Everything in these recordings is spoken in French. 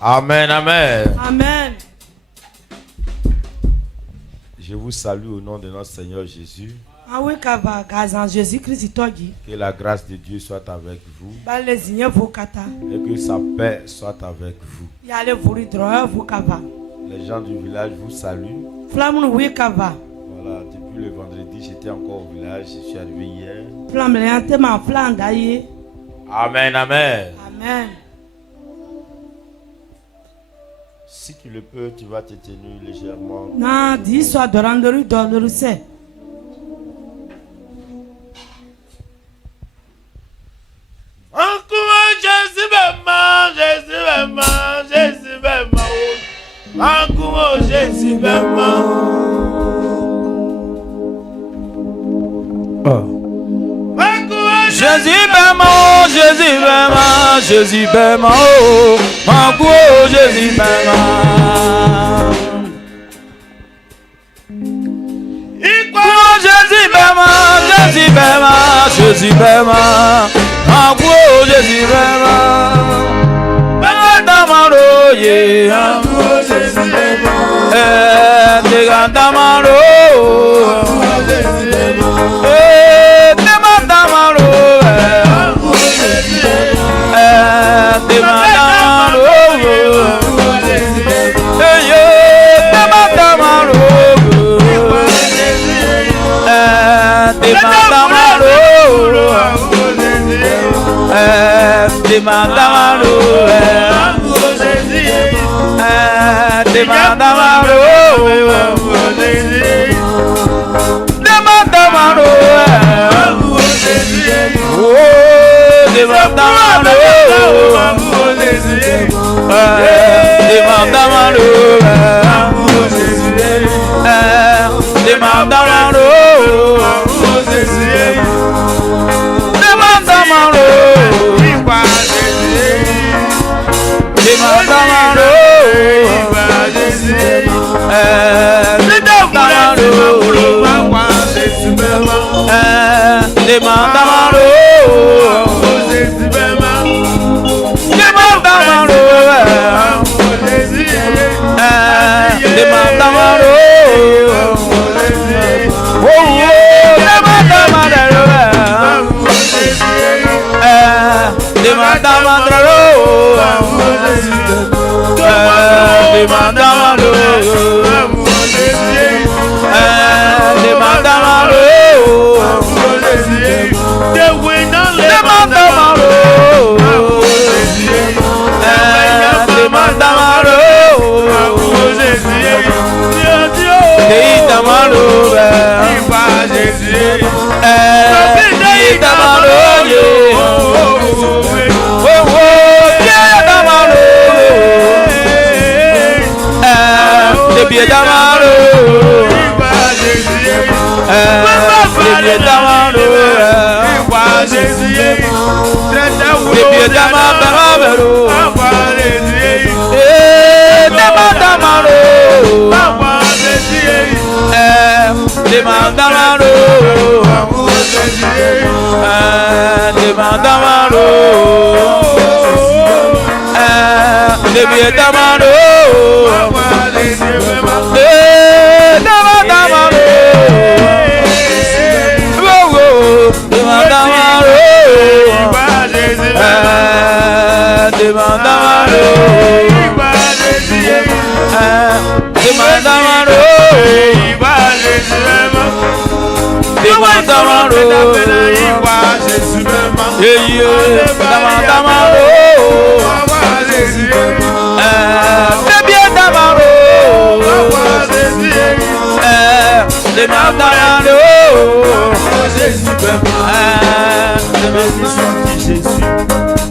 Amen, amen. Amen. Je vous salue au nom de notre Seigneur Jésus. Que la grâce de Dieu soit avec vous. Et que sa paix soit avec vous. Les gens du village vous saluent. Voilà, depuis le vendredi, j'étais encore au village. Je suis arrivé hier. Amen, amen. Amen. Si tu le peux, tu vas te tenir légèrement. Jésus Bema, Mango, Jésus Bema. Jésus Bema, Jésus Bema, Jésus Bema, Mango, Jésus Bema. Bandamaro, yeah, Jésus Bema. Bandamaro, Jésus Bema.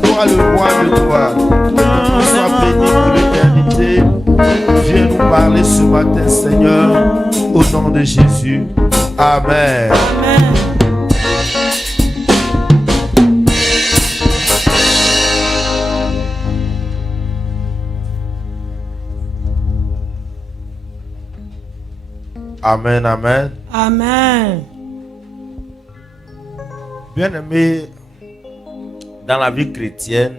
Toi le roi de gloire, que tu sois béni pour l'éternité. Viens nous parler ce matin, Seigneur, au nom de Jésus. Amen. Amen, amen. Amen. Bien-aimé, dans la vie chrétienne,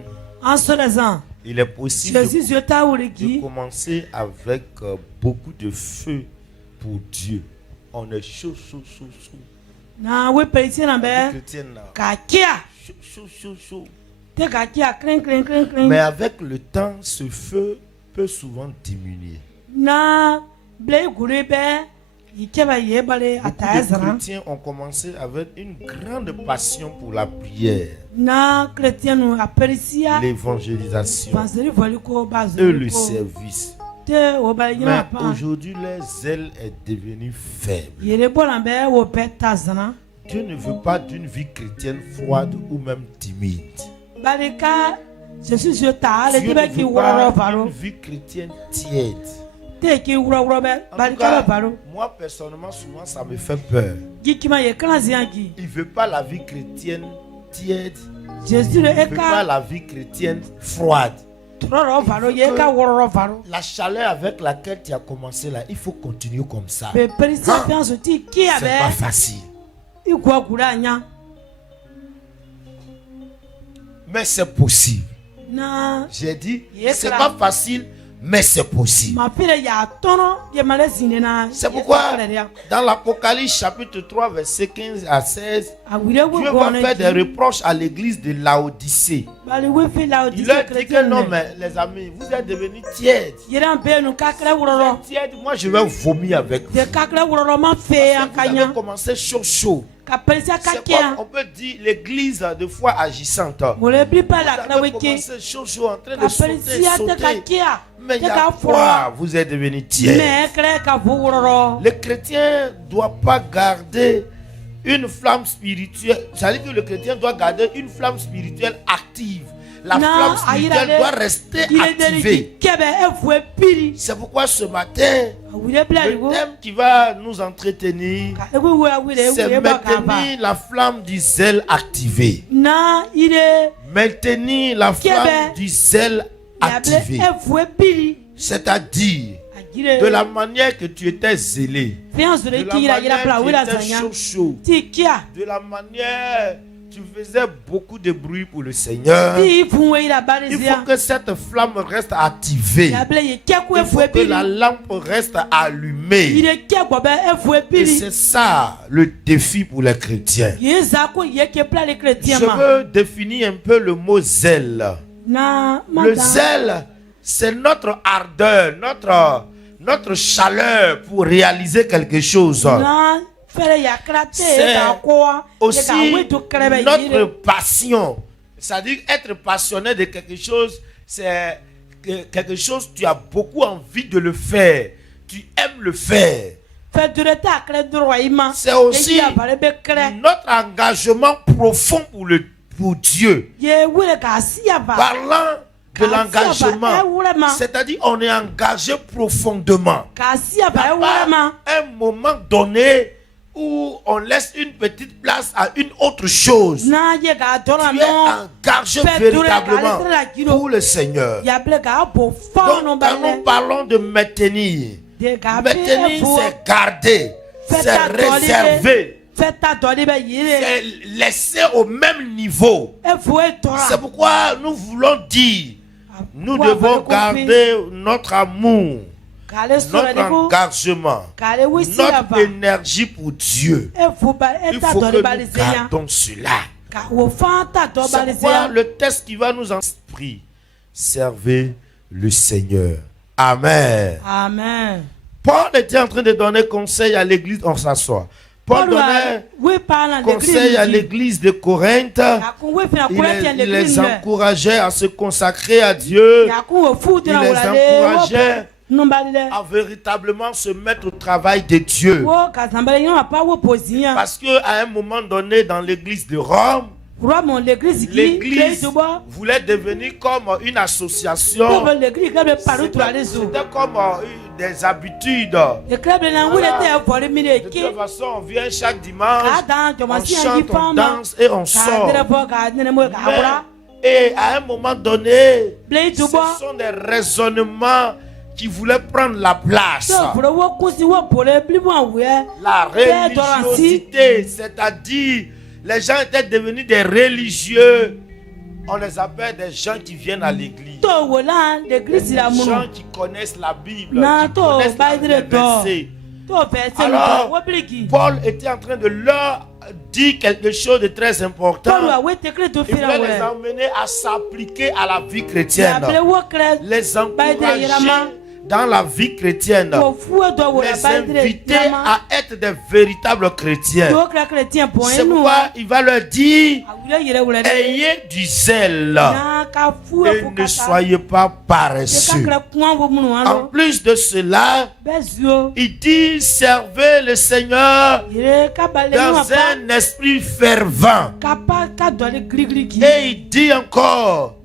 Il est possible Jésus yo ta de urigi commencer avec beaucoup de feu pour Dieu. On est chaud. na we pelisi na be Chrétienne là. ka kia Chaud. te ka kia crin. Mais avec le temps, ce feu peut souvent diminuer. Na ble gure be ikeba ye bale Beaucoup ataya de zara chrétiens ont commencé avec une grande passion pour la prière, na chrétien no aperisia l'évangélisation bazeri voli ko et bazeri le ko service. te o bale Mais nyama pa aujourd'hui, leur zèle est devenu faible. yere bola be wo be tazana Dieu ne veut pas d'une vie chrétienne froide ou même timide. balika Jésus yo ta ale Dieu te ne be ki veut woro pas varo une vie chrétienne tiède. te ki woro be En tout balika cas, be varo moi personnellement, souvent ça me fait peur. gikima ye kanziangi Il ne veut pas la vie chrétienne tiède. Jésus le Il ne veut pas eka la vie chrétienne froide. troro varo ye ka woro varo La chaleur avec laquelle tu as commencé là, il faut continuer comme ça. be perisia fianso ti ki C'est pas abe facile. igwa gura anya Mais c'est possible. na J'ai dit, Yes, c'est là. pas facile, mais c'est possible. ma fille ya tono ye male zine na C'est pourquoi dans l'Apocalypse chapitre 3 verset 15 à 16, awire wo Dieu va faire des reproches à l'église de Laodicée. bali we fi la Il leur dit que non, mais les amis, vous êtes devenus tièdes. yera be nu kakra wuroro Tièdes, moi je vais vomir avec vous. de kakra wuroro ma fe Vous akanya avez commencé chaud. ka perisia C'est kakia comme on peut dire l'église de foi agissante. mo le bi pa Vous la kra avez weke commencé chaud en train ka de sauter, perisia te sauter. kakia Mais il te y a ka quoi? foro Vous êtes devenus tièdes. me kra ka vo wuroro Le chrétien ne doit pas garder une flamme spirituelle. Ça veut dire que le chrétien doit garder une flamme spirituelle active. La Na, flamme spirituelle ayirale, doit rester il est activée. kebe e fwe piri C'est pourquoi ce matin, awire bla le ligo thème qui va nous entretenir, ka e we awire c'est we ba ka ba maintenir la flamme du zèle activée. na ire Maintenir la flamme du zèle yable activée. e fwe piri C'est-à-dire, agire de la manière que tu étais zélé, fianso de le la ki ira manière pla que wira tu étais zanya chaud, ti kia de la manière tu faisais beaucoup de bruit pour le Seigneur. ti funwe ira Il barizia faut que cette flamme reste activée. yable ye kia ku e Il faut fwe que la piri lampe reste allumée. ire kia gbo be e fwe Et piri c'est ça le défi pour les chrétiens. ye za ko ye ke pla le chrétien Je ma veux définir un peu le mot zèle. na Le mata zèle, c'est notre ardeur, notre chaleur pour réaliser quelque chose. na fere ya krate C'est ka ko Aussi ka we to krebe notre yire passion. C'est-à-dire être passionné de quelque chose, c'est quelque chose, tu as beaucoup envie de le faire. Tu aimes le faire. fe dure ta kre dro ima C'est aussi ya bare be kre notre engagement profond pour Dieu. ye wure ka sia ba Parlant de l'engagement, wure c'est-à-dire on est engagé profondément. ka sia Il n'y ba a wure pas ma un moment donné où on laisse une petite place à une autre chose. na ye ka dora Tu es no engagé Fais durer véritablement la giro. pour le Seigneur. ya ble ka bo fo Donc, no quand ba nous parlons de maintenir, de ka be maintenir, fo c'est garder, Fais c'est ta réserver, fait ta doli be yire c'est laisser au même niveau. e fo e tora C'est pourquoi nous voulons dire, nous Wa devons ba garder notre amour, kale sora notre ligo engagement, kale wisi ya notre ba énergie pour Dieu. e fo ba e Il ta faut que doli ba nous le zeya gardons cela. ka wo fa ta do ba C'est le pourquoi zeya le texte qui va nous en esprit, servez le Seigneur. Amen. amen Paul était en train de donner conseil à l'église. On s'assoit. Paul donnait we pa na conseil à l'église de Corinthe. ya ku we fina ku e Il les encourageait à se consacrer à Dieu. ya ku wo fu Il na les wala encourageait no ba le à véritablement se mettre au travail de Dieu. wo ka zambale yo pa wo pozia Parce qu'à un moment donné, dans l'église de Rome, Rome l'église qui l'église voulait devenir comme une association. l'église que le paru to aller zo C'était comme des habitudes. le club na wule te vole mi De de toute ki façon, on vient chaque dimanche, ka dan on jomasi chante, angi on fama danse et on ka sort. dere bo ka nene mo ka wura Et à un moment donné, play ce to bo sont des raisonnements qui voulaient prendre la place. so furo wo kusi wo pole bli bo we La religiosité, c'est-à-dire les gens étaient devenus des religieux On les appelle des gens qui viennent à l'église. to wola l'église la Des muno gens qui connaissent la Bible, na qui to connaissent bible les to versets. to verset Alors, no wobliki Paul était en train de leur dire quelque chose de très important. Paul a wete kre to Il fira voulait les we emmener à s'appliquer à la vie ya chrétienne. ble wo kre Les Bible encourager yirama dans la vie chrétienne. ko fu do wo Les bible inviter yirama à être des véritables chrétiens. to kre chrétien point C'est nu pourquoi il va leur dire, awule yire wule de ayez du zèle na ka fu et fu ne kata soyez pas ka paresseux. kre kuan wo munu En alo plus de cela, bezio il dit, servez le Seigneur yire ka bale dans no pa un esprit fervent. ka pa ka do le grigri ki Et il dit encore,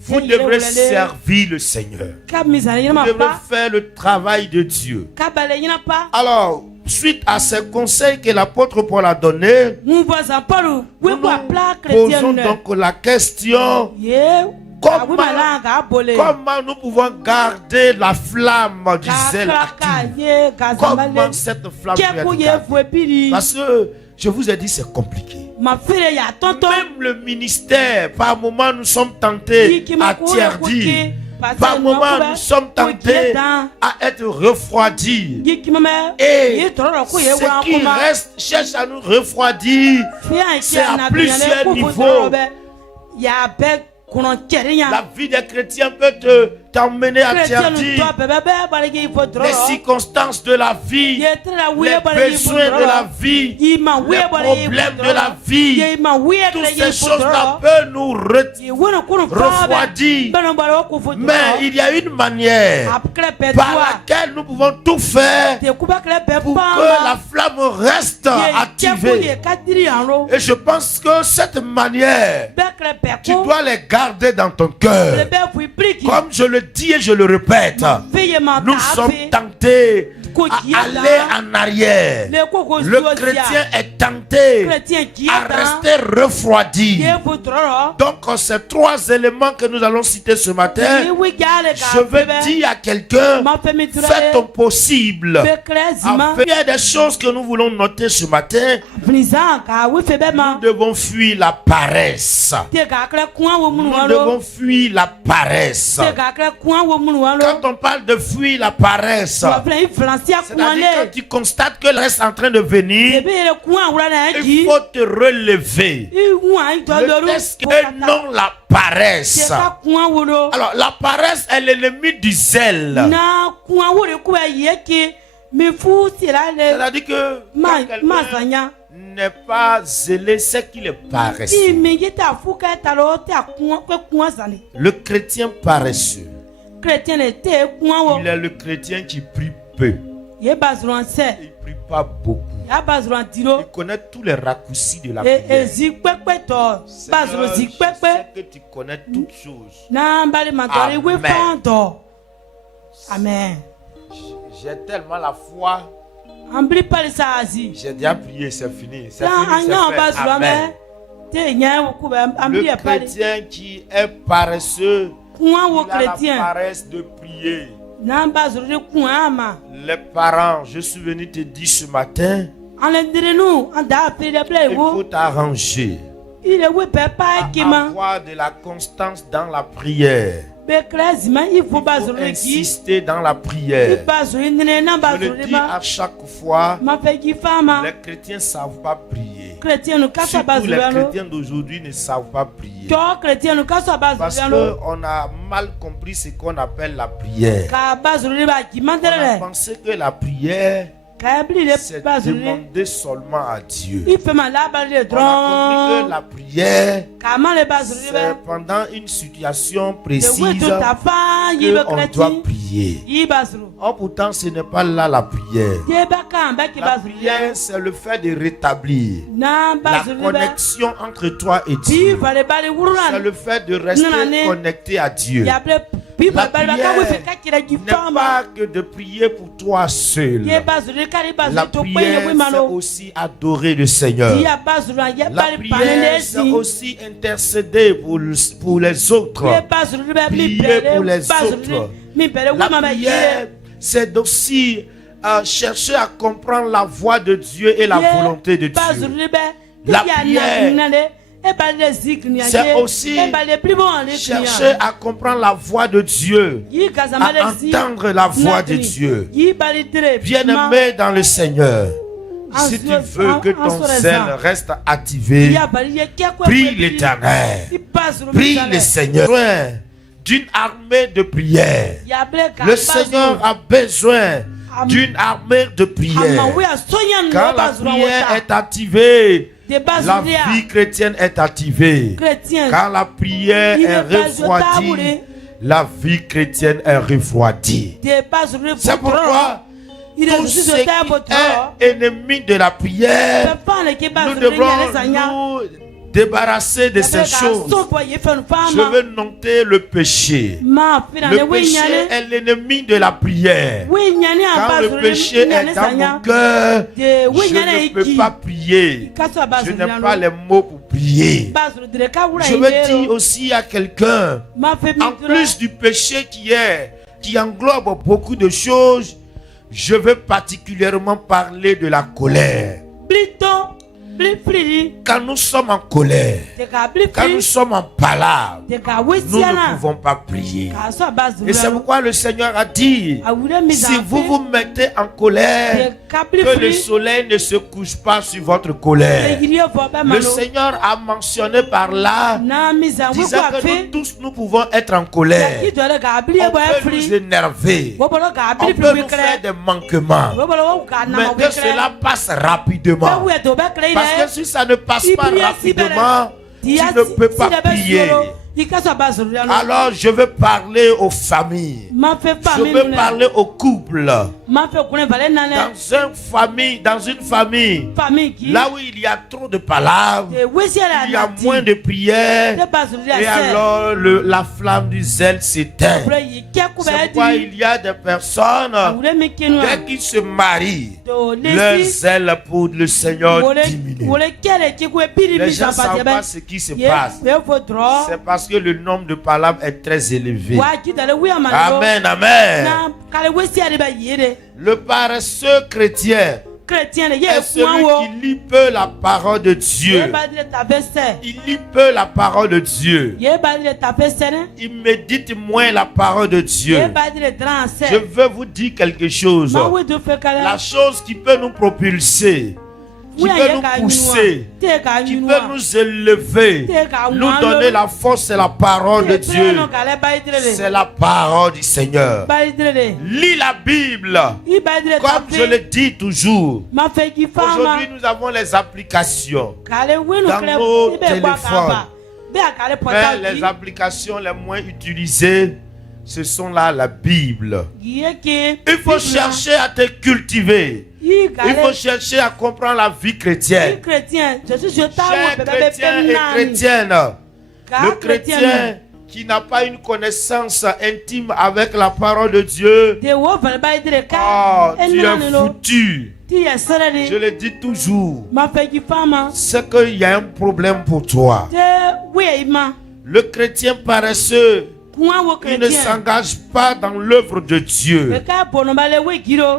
vous Et il devrez est servir le Seigneur. ka mizana yire Vous ma devrez pa faire le travail de Dieu. ka bale yire pa Alors, suite à ces conseils que l'apôtre Paul a donnés, mu voisin Paul we nous ko pla posons chrétien donc la question, ye Comment- awi malanga abole comment nous pouvons garder la flamme du zèle ka active? ye ka Comment zamale cette flamme ke peut ku être ye gardée? fu biri Parce que je vous ai dit, c'est compliqué. ma fere ya tonton Même le ministère, par moments, nous sommes tentés à tiredir. Par moments, nous sommes tentés à être refroidis. Et ce qui reste cherche à nous refroidir. C'est à plusieurs niveaux. La vie des chrétiens peut t'emmener à tiredir. Les circonstances de la vie, les besoins de la vie, les problèmes de la vie, toutes ces choses-là peuvent nous refroidir. Mais il y a une manière par laquelle nous pouvons tout faire pour que la flamme reste activée. Et je pense que cette manière, tu dois les garder dans ton cœur. Comme je le dis et je le répète, nous sommes tentés à aller en arrière. Le chrétien est tenté à rester refroidi. Donc, ces trois éléments que nous allons citer ce matin, je veux dire à quelqu'un, fais ton possible. Il y a des choses que nous voulons noter ce matin. Nous devons fuir la paresse. Nous devons fuir la paresse. Quand on parle de fuir la paresse, c'est-à-dire quand tu constates que le reste est en train de venir, il faut te relever. Le test est non la paresse. Alors la paresse est l'ennemi du zèle. C'est-à-dire que quand quelqu'un n'est pas zélé, c'est qu'il est paresseux. Le chrétien paresseux, il est le chrétien qui prie peu. Il ne prie pas beaucoup. Il connaît tous les raccourcis de la prière. Seigneur, je sais que tu connais toutes choses. Amen. J'ai tellement la foi. J'ai déjà prié, c'est fini. C'est fini, c'est fait. Amen. Le chrétien qui est paresseux, il a la paresse de prier. Les parents, je suis venu te dire ce matin, il faut t'arranger. Avoir de la constance dans la prière. Il faut insister dans la prière. Je le dis à chaque fois, les chrétiens ne savent pas prier. Surtout les chrétiens d'aujourd'hui ne savent pas prier. Parce qu'on a mal compris ce qu'on appelle la prière. On a pensé que la prière, c'est demander seulement à Dieu. On a compris que la prière, c'est pendant une situation précise qu'on doit prier. Or pourtant, ce n'est pas là la prière. La prière, c'est le fait de rétablir la connexion entre toi et Dieu. C'est le fait de rester connecté à Dieu. La prière n'est pas que de prier pour toi seul. La prière, c'est aussi adorer le Seigneur. La prière, c'est aussi intercéder pour les autres. Prier pour les autres. La prière, c'est aussi chercher à comprendre la voix de Dieu et la volonté de Dieu. La prière C'est aussi chercher à comprendre la voix de Dieu, à entendre la voix de Dieu. Bien-aimé dans le Seigneur, si tu veux que ton zèle reste activé, prie l'Éternel, prie le Seigneur. D'une armée de prière. Le Seigneur a besoin d'une armée de prière. Quand la prière est activée, la vie chrétienne est activée. Quand la prière est refroidie, la vie chrétienne est refroidie. C'est pourquoi tout ce qui est ennemi de la prière, nous devrons nous débarrasser de ces choses. Je veux noter le péché. Le péché est l'ennemi de la prière. Quand le péché est dans mon cœur, je ne peux pas prier. Je n'ai pas les mots pour prier. Je veux dire aussi à quelqu'un, en plus du péché qui englobe beaucoup de choses, je veux particulièrement parler de la colère. Quand nous sommes en colère, quand nous sommes en palabre, nous ne pouvons pas prier. Et c'est pourquoi le Seigneur a dit, si vous vous mettez en colère, que le soleil ne se couche pas sur votre colère. Le Seigneur a mentionné par là, disant que nous tous nous pouvons être en colère. On peut nous énerver, on peut nous faire des manquements, mais que cela passe rapidement. Parce que si ça ne passe pas rapidement, tu ne peux pas prier. Alors je veux parler aux familles. Je veux parler aux couples. Dans une famille, là où il y a trop de palabres, il y a moins de prières, et alors la flamme du zèle s'éteint. C'est pourquoi il y a des personnes, dès qu'ils se marient, leur zèle pour le Seigneur diminue. Les gens ne savent pas ce qui se passe. C'est parce que le nombre de palabres est très élevé. Amen, amen. Le paresseux chrétien est celui qui lit peu la parole de Dieu. Il lit peu la parole de Dieu. Il médite moins la parole de Dieu. Je veux vous dire quelque chose. La chose qui peut nous propulser, qui peut nous pousser, qui peut nous élever, nous donner la force, c'est la parole de Dieu. C'est la parole du Seigneur. Lis la Bible. Comme je le dis toujours, aujourd'hui nous avons les applications dans nos téléphones. Mais les applications les moins utilisées, ce sont là la Bible. Il faut chercher à te cultiver. Il faut chercher à comprendre la vie chrétienne. Chers chrétiens et chrétiennes, le chrétien qui n'a pas une connaissance intime avec la parole de Dieu, tu es foutu. Je le dis toujours, c'est qu'il y a un problème pour toi. Le chrétien paresseux, il ne s'engage pas dans l'œuvre de Dieu.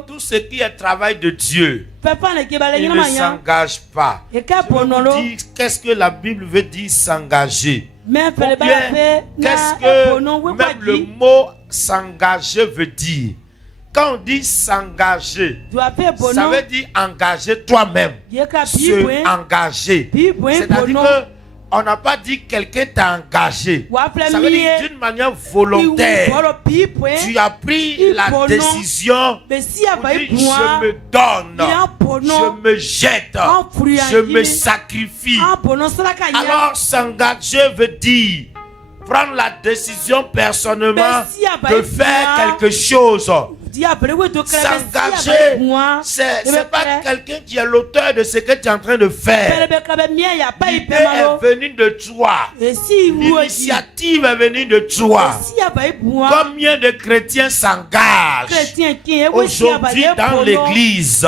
Tout ce qui est travail de Dieu, il ne s'engage pas. Je vous dis, qu'est-ce que la Bible veut dire s'engager? Qu'est-ce que même le mot s'engager veut dire? Quand on dit s'engager, ça veut dire engager toi-même. Se engager. C'est-à-dire que on n'a pas dit quelqu'un t'a engagé. Ça veut dire d'une manière volontaire. Tu as pris la décision pour dire, je me donne, je me jette, je me sacrifie. Alors s'engager veut dire prendre la décision personnellement de faire quelque chose. S'engager, c'est pas quelqu'un qui est l'auteur de ce que tu es en train de faire. L'idée est venue de toi. L'initiative est venue de toi. Combien de chrétiens s'engagent aujourd'hui dans l'église?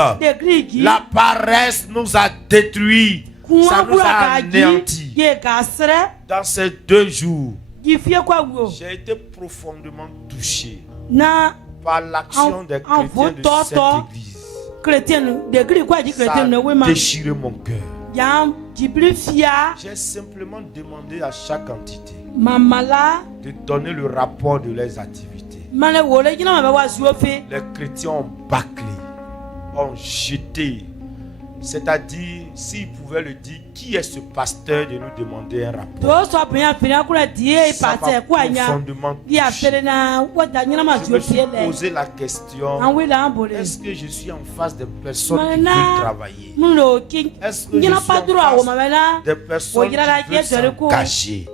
La paresse nous a détruits. Ça nous a anéantis. Dans ces 2 jours, j'ai été profondément touché par l'action des chrétiens de cette église. Ça a déchiré mon cœur. J'ai simplement demandé à chaque entité de donner le rapport de leurs activités. Les chrétiens ont bâclé, ont jeté. C'est-à-dire, s'ils pouvaient le dire, qui est ce pasteur de nous demander un rapport? Ça m'a profondément touché. Je me suis posé la question, est-ce que je suis en face des personnes qui veulent travailler? Est-ce que je suis en face des personnes qui veulent s'engager?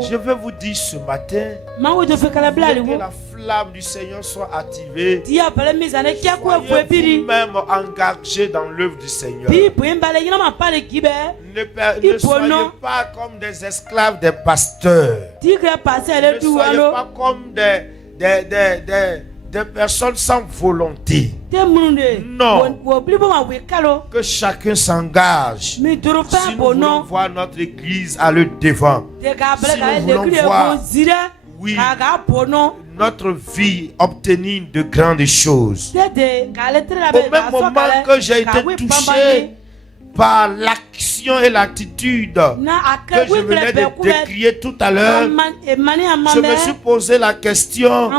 Je vais vous dire ce matin, que la flamme du Seigneur soit activée. Soyez vous-même engagés dans l'œuvre du Seigneur. Ne soyez pas comme des esclaves des pasteurs. Ne soyez pas comme des personnes sans volonté. Non. Que chacun s'engage. Si nous voulons voir notre église à le devant, si nous voulons voir notre vie obtenir de grandes choses. Au même moment que j'ai été touché par l'action et l'attitude que je venais de décrire tout à l'heure, je me suis posé la question,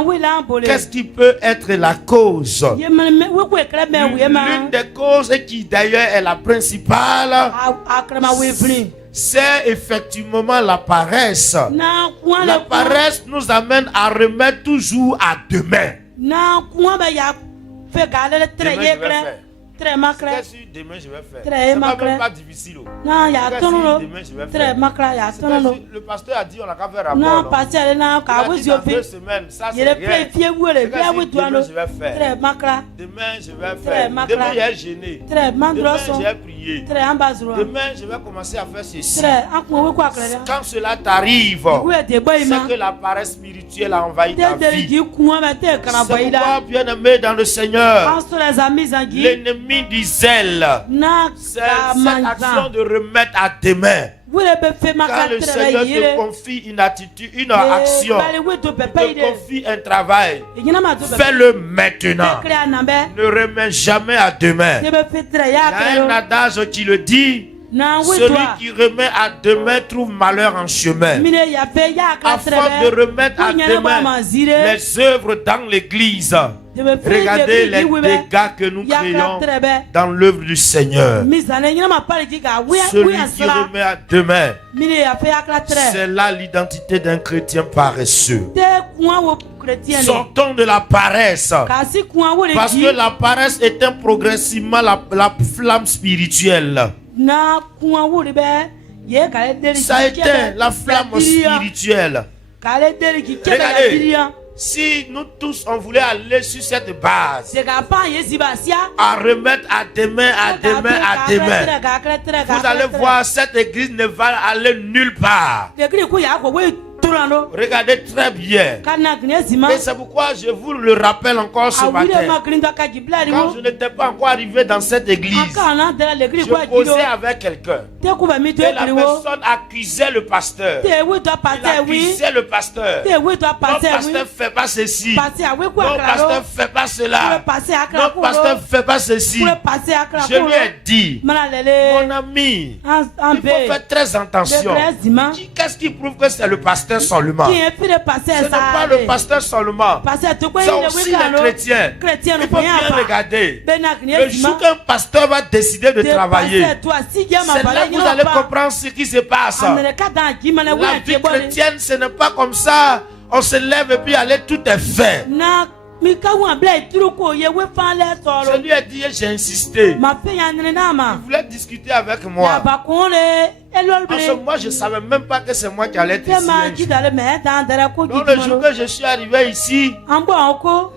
qu'est-ce qui peut être la cause? L'une des causes, et qui d'ailleurs est la principale, c'est effectivement la paresse. La paresse nous amène à remettre toujours à demain. Demain je vais faire. C'est même pas difficile. Demain je vais faire. Le pasteur a dit on n'a qu'à faire rapport. Il a dit dans 2 semaines, ça c'est rien. Demain je vais faire. Demain je vais faire. Demain j'ai gêné. Demain j'ai prié. Demain je vais commencer à faire ceci. Quand cela t'arrive, c'est que la paresse spirituelle a envahi ta vie. C'est pourquoi, bien-aimé dans le Seigneur, l'ennemi du zèle, c'est cette action de remettre à demain. Quand le Seigneur te confie une attitude, une action, te confie un travail, fais-le maintenant. Ne remets jamais à demain. Il y a un adage qui le dit, celui qui remet à demain trouve malheur en chemin. Afin de remettre à demain les œuvres dans l'église, regardez les dégâts que nous créons dans l'œuvre du Seigneur. Celui qui remet à demain, c'est là l'identité d'un chrétien paresseux. Sortons de la paresse, parce que la paresse éteint progressivement la flamme spirituelle. Ça éteint la flamme spirituelle. Regardez, si nous tous on voulait aller sur cette base, à remettre à demain, vous allez voir, cette église ne va aller nulle part. Regardez très bien. Et c'est pourquoi je vous le rappelle encore ce matin. Quand je n'étais pas encore arrivé dans cette église, je causais avec quelqu'un. Et la personne accusait le pasteur. Il accusait le pasteur. Notre pasteur ne fait pas ceci. Notre pasteur ne fait pas cela. Notre pasteur ne fait pas ceci. Je lui ai dit, mon ami, il faut faire très attention. Qu'est-ce qui prouve que c'est le pasteur seulement? Ce n'est pas le pasteur seulement. C'est aussi les chrétiens. Il faut bien regarder. Le jour qu'un pasteur va décider de travailler, c'est là que vous allez comprendre ce qui se passe. La vie chrétienne, ce n'est pas comme ça. On se lève et puis allez, tout est fait. Je lui ai dit, j'ai insisté. Il voulait discuter avec moi. Parce que moi, je ne savais même pas que c'est moi qui allais être ici. Donc, le jour que je suis arrivé ici,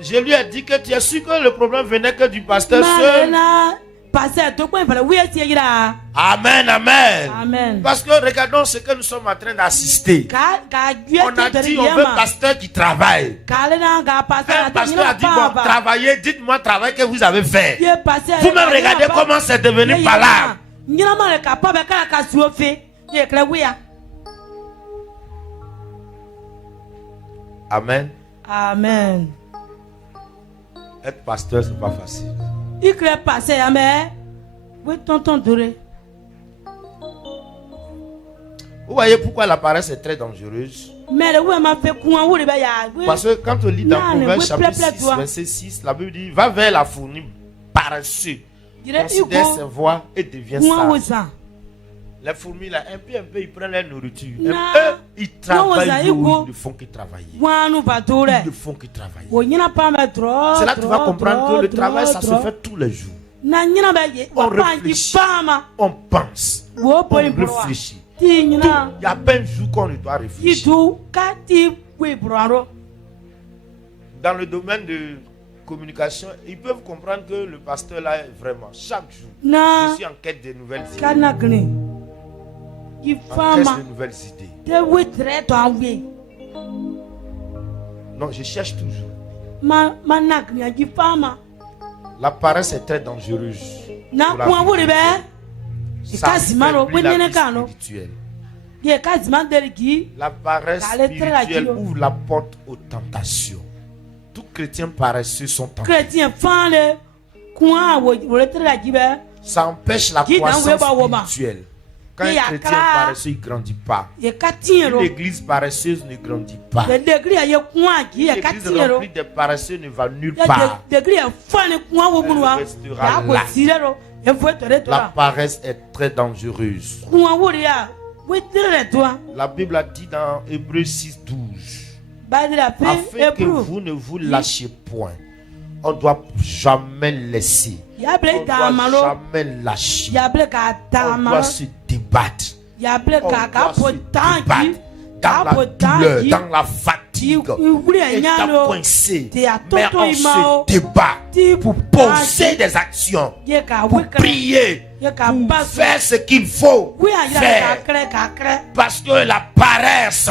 je lui ai dit que tu es sûr que le problème venait que du pasteur seul. Amen, amen, amen. Parce que regardons ce que nous sommes en train d'assister. On a dit on veut un pasteur qui travaille. Un pasteur a dit bon, travaillez, dites-moi le travail que vous avez fait. Vous-même regardez comment c'est devenu palabre. Amen. Amen. Être pasteur, c'est pas facile. Oui, tonton Doré. Vous voyez pourquoi la paresse est très dangereuse? Parce que quand on lit dans Proverbes chapitre 6, verset 6, la Bible dit, va vers la fourmi paresseux, considère ses voies et devient sage. Les fourmis là, un peu, ils prennent leur nourriture. Eux, ils travaillent, ils ne font que travailler. Ils ne font que travailler. C'est là que tu vas comprendre que le travail, ça se fait tous les jours. On réfléchit, on pense, on réfléchit. Il n'y a pas un jour qu'on ne doit réfléchir. Dans le domaine de communication, ils peuvent comprendre que le pasteur là, vraiment, chaque jour, je suis en quête de nouvelles idées. En quête de nouvelles idées. Non, je cherche toujours. La paresse est très dangereuse. Ça affaiblit la vie spirituelle. La paresse spirituelle ouvre la porte aux tentations. Tous chrétiens paresseux sont tentés. Ça empêche la croissance spirituelle. Quand un chrétien paresseux ne grandit pas. Une église paresseuse ne grandit pas. Une église remplie de paresseux ne va nulle part. Elle restera là. La paresse est très dangereuse. La Bible a dit dans Hébreux 6:12, afin que vous ne vous lâchiez point. On ne doit jamais laisser. On ne doit jamais lâcher. On doit se débattre. On doit se débattre dans la douleur, dans la fatigue. Et t'as coincé. Mais on se débat pour poser des actions, pour prier, pour faire ce qu'il faut faire. Parce que la paresse,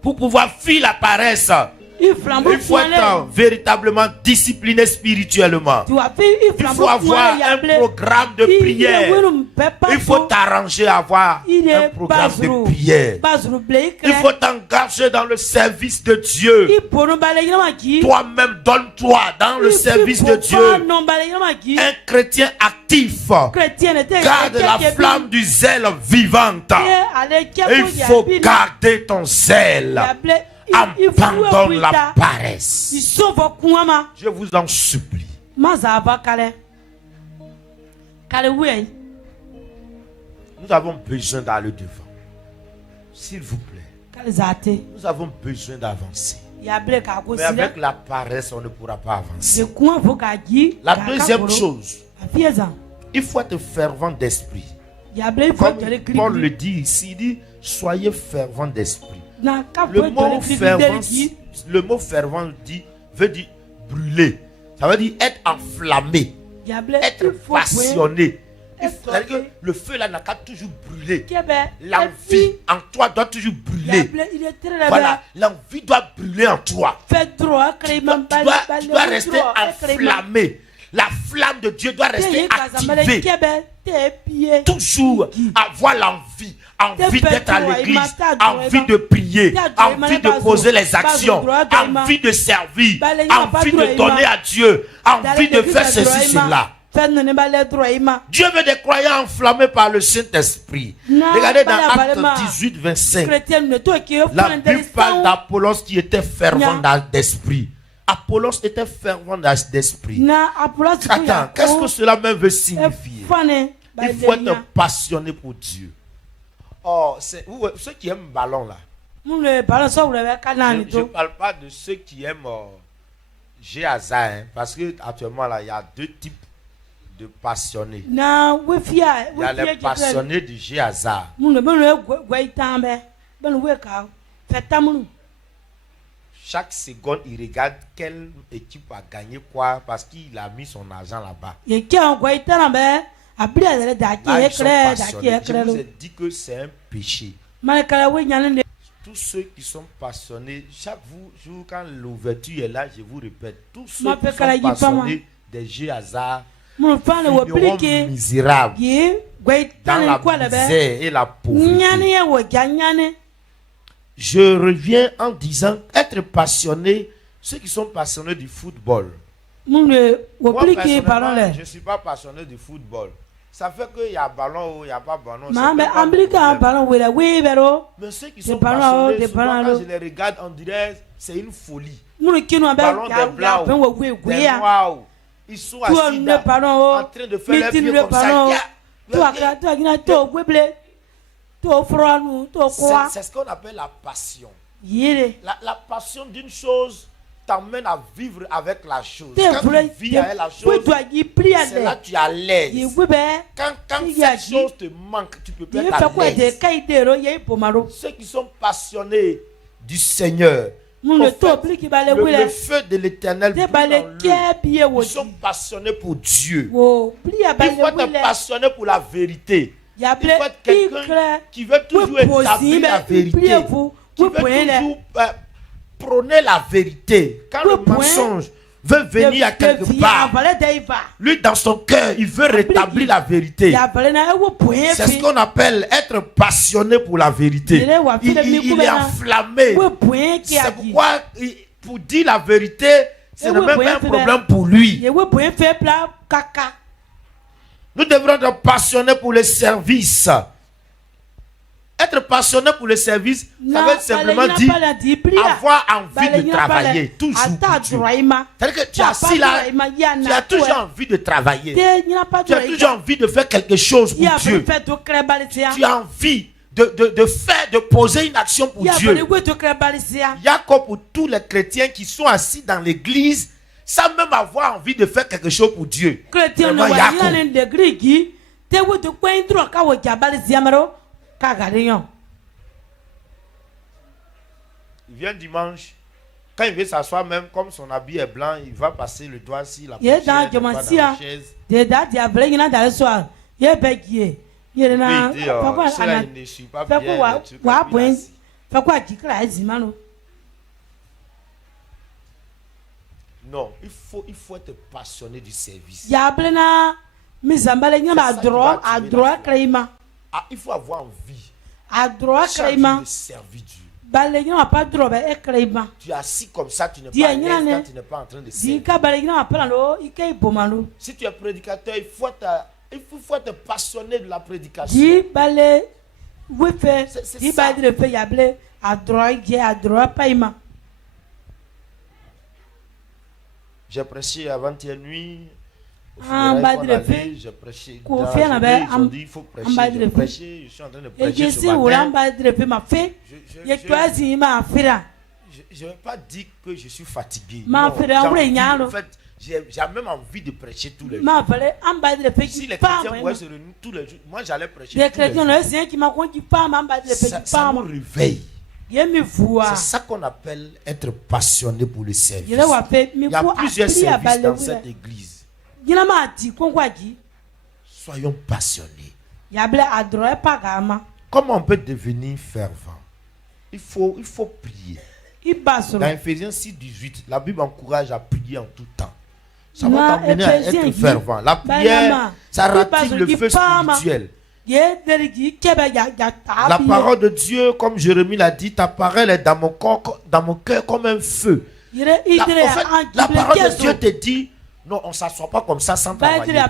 pour pouvoir fuir la paresse, il faut être véritablement discipliné spirituellement. Il faut avoir un programme de prière. Il faut t'arranger à avoir un programme de prière. Il faut t'engager dans le service de Dieu. Toi-même, donne-toi dans le service de Dieu. Un chrétien actif garde la flamme du zèle vivante. Il faut garder ton zèle. Abandonne la paresse. Je vous en supplie. Nous avons besoin d'aller devant. S'il vous plaît. Nous avons besoin d'avancer. Mais avec la paresse, on ne pourra pas avancer. La deuxième chose, il faut être fervent d'esprit. Comme Paul le dit ici, il dit, soyez fervent d'esprit. Le mot fervent veut dire brûler. Ça veut dire être enflammé, être passionné. C'est-à-dire que le feu là n'a qu'à toujours brûler. L'envie en toi doit toujours brûler. Voilà, l'envie doit brûler en toi. Tu dois rester enflammé. La flamme de Dieu doit rester activée. Toujours avoir l'envie d'être à l'église, envie de prier, envie de poser les actions, envie de servir, envie de donner à Dieu, envie de faire ceci, cela. Dieu veut des croyants enflammés par le Saint-Esprit. Regardez dans Actes 18, 25. La Bible parle d'Apollos qui était fervent d'esprit. Apollos était fervent d'esprit. Attends, qu'est-ce que cela même veut signifier? Il faut être passionné pour Dieu. Oh, c'est ceux qui aiment ballon là. Je ne parle pas de ceux qui aiment Géasa, hein, parce que actuellement là, il y a deux types de passionnés. Il y a les passionnés de Géasa. Chaque seconde, il regarde quelle équipe a gagné quoi parce qu'il a mis son argent là-bas. Je vous ai dit que c'est un péché. Tous ceux qui sont passionnés, chaque jour quand l'ouverture est là, je vous répète, tous ceux qui sont passionnés des jeux hasard finiront misérables dans la misère et la pauvreté. Je reviens en disant être passionné, ceux qui sont passionnés du football, Moi, personnellement, je ne suis pas passionné du football. Ça fait qu'il y a ballon ou il n'y a pas ballon. Mais ceux qui sont passionnés, souvent quand je les regarde, on dirait c'est une folie. Ballon des blancs ou des noirs. Ils sont assis en train de faire leur pied comme ça. C'est ce qu'on appelle la passion. La passion d'une chose t'amène à vivre avec la chose. Quand tu vis avec la chose, c'est là que tu es à l'aise. Quand cette chose te manque, tu peux pas être à l'aise. Ceux qui sont passionnés du Seigneur, le feu de l'Éternel brûle en eux. Ils sont passionnés pour Dieu. Il faut être passionné pour la vérité. Il faut être quelqu'un qui veut toujours établir la vérité, qui veut toujours prôner la vérité. Quand le mensonge veut venir à quelque part, lui dans son cœur, il veut rétablir la vérité. C'est ce qu'on appelle être passionné pour la vérité. Il est enflammé. C'est pourquoi, pour dire la vérité, ce n'est même pas un problème pour lui. Nous devrons être passionnés pour le service. Être passionné pour le service, ça veut simplement dire avoir envie de travailler toujours pour Dieu. C'est-à-dire que tu es assis là, tu as toujours envie de travailler. Tu as toujours envie de faire quelque chose pour Dieu. Tu as envie de poser une action pour Dieu. Il y a comme pour tous les chrétiens qui sont assis dans l'église sans même avoir envie de faire quelque chose pour Dieu. Vraiment, il vient dimanche, quand il veut s'asseoir, même comme son habit est blanc, il va passer le doigt sur la chaise. Il dit, cela ne suit pas bien. Non, il faut être passionné du service. Il faut avoir envie. Chaque jour de servir Dieu. Tu es assis comme ça, tu n'es pas à l'aise quand tu n'es pas en train de servir. Si tu es prédicateur, il faut être passionné de la prédication. C'est ça. J'ai prêché avant-hier nuit. J'ai prêché. Ils ont dit il faut prêcher. J'ai prêché. Je suis en train de prêcher ce matin. Je ne vais pas dire que je suis fatigué. Non, j'ai même envie de prêcher tous les jours. Si les chrétiens pouvaient se réunir tous les jours, moi j'allais prêcher tous les jours. Ça me réveille. C'est ça qu'on appelle être passionné pour le service. Il y a plusieurs services dans cette église. Soyons passionnés. Comment on peut devenir fervent? Il faut prier. Dans Ephésiens 6:18, la Bible encourage à prier en tout temps. Ça va t'amener à être fervent. La prière, ça rative le feu spirituel. La parole de Dieu, comme Jérémie l'a dit, ta parole est dans mon cœur comme un feu. La parole de Dieu te dit, non, on ne s'assoit pas comme ça sans travailler. La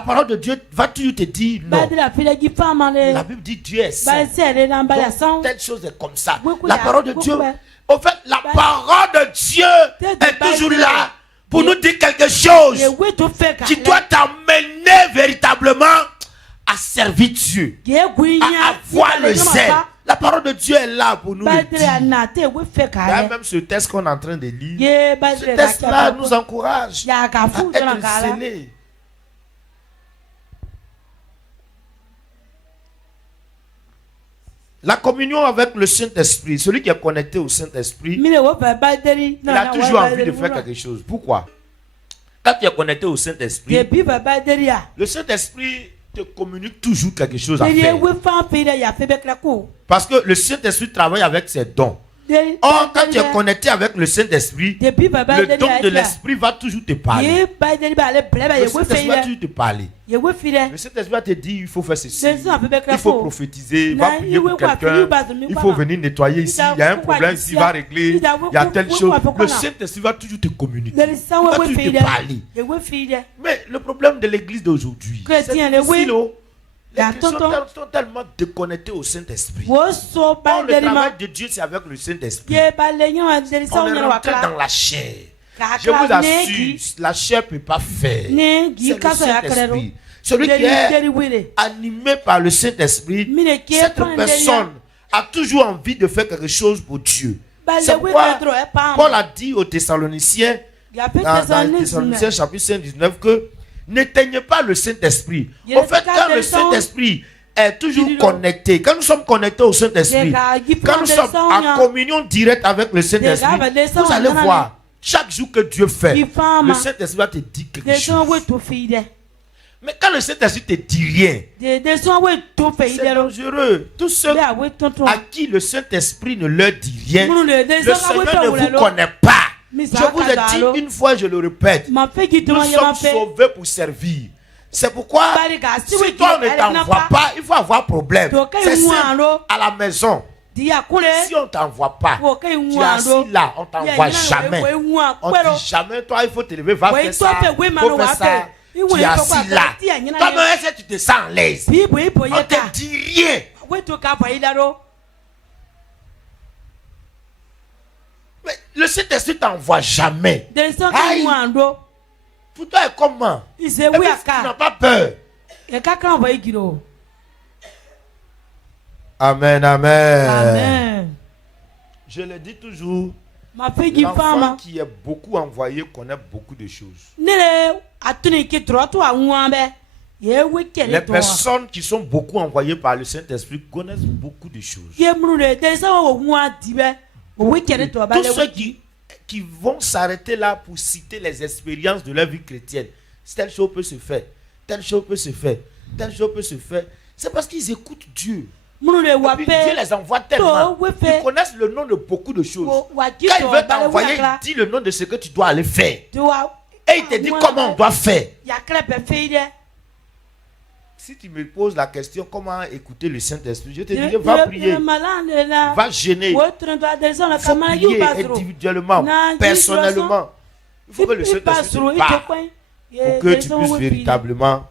parole de Dieu va toujours te dire, non. La Bible dit Dieu est saint. Donc, telle chose est comme ça. La parole de Dieu, en fait, la parole de Dieu est toujours là pour nous dire quelque chose qui doit t'amener véritablement à servir Dieu, à avoir le zèle. La parole de Dieu est là pour nous le dire. Il y a même ce texte qu'on est en train de lire. Ce texte-là nous encourage à être zélés. La communion avec le Saint-Esprit, celui qui est connecté au Saint-Esprit, il a toujours envie de faire quelque chose. Pourquoi? Quand tu es connecté au Saint-Esprit, le Saint-Esprit te communique toujours quelque chose à faire. Parce que le Saint-Esprit travaille avec ses dons. Or, quand tu es connecté avec le Saint-Esprit, le don de l'Esprit va toujours te parler. Le Saint-Esprit va toujours te parler. Le Saint-Esprit va te dire, il faut faire ceci, il faut prophétiser, va prier pour quelqu'un, il faut venir nettoyer ici, il y a un problème ici, il va régler, il y a telle chose. Le Saint-Esprit va toujours te communiquer, il va toujours te parler. Mais le problème de l'église d'aujourd'hui, c'est difficile. Les chrétiens sont tellement déconnectés au Saint-Esprit. Or, le travail de Dieu, c'est avec le Saint-Esprit. On est rentré dans la chair. Je vous assure, la chair ne peut pas faire. C'est le Saint-Esprit. Celui qui est animé par le Saint-Esprit, cette personne a toujours envie de faire quelque chose pour Dieu. C'est pourquoi Paul a dit aux Thessaloniciens, dans Thessaloniciens chapitre 5, 19, que n'éteignez pas le Saint-Esprit. En fait, quand le Saint-Esprit est toujours connecté, quand nous sommes connectés au Saint-Esprit, quand nous sommes en communion directe avec le Saint-Esprit, vous allez voir, chaque jour que Dieu fait, le Saint-Esprit va te dire quelque chose. Mais quand le Saint-Esprit te dit rien, c'est dangereux. Tous ceux à qui le Saint-Esprit ne leur dit rien, le Seigneur ne vous connaît pas. Je vous ai dit une fois, je le répète, nous sommes sauvés pour servir. C'est pourquoi, si toi on ne t'envoie pas, il faut avoir problème. C'est simple, à la maison. Si on ne t'envoie pas, tu es assis là, on ne t'envoie jamais. On ne dit jamais, toi il faut te lever, va faire ça, faut faire ça. Tu es assis là. Comment est-ce que tu te sens à l'aise? On ne te dit rien. Mais le Saint-Esprit ne t'envoie jamais. Aïe. Pour toi, comment? Et puis, tu n'as pas peur. Amen, amen. Amen. Je le dis toujours. L'enfant qui est beaucoup envoyé connaît beaucoup de choses. Les personnes qui sont beaucoup envoyées par le Saint-Esprit connaissent beaucoup de choses. Tous ceux qui vont s'arrêter là pour citer les expériences de leur vie chrétienne, telle chose peut se faire, telle chose peut se faire, telle chose peut se faire, c'est parce qu'ils écoutent Dieu. Et puis Dieu les envoie tellement. Ils connaissent le nom de beaucoup de choses. Quand il veut t'envoyer, il dit le nom de ce que tu dois aller faire. Et il te dit comment on doit faire. Si tu me poses la question comment écouter le Saint-Esprit, je te dis va prier, va jeûner. Il faut prier individuellement, personnellement. Il faut que le Saint-Esprit te parle pour que tu puisses véritablement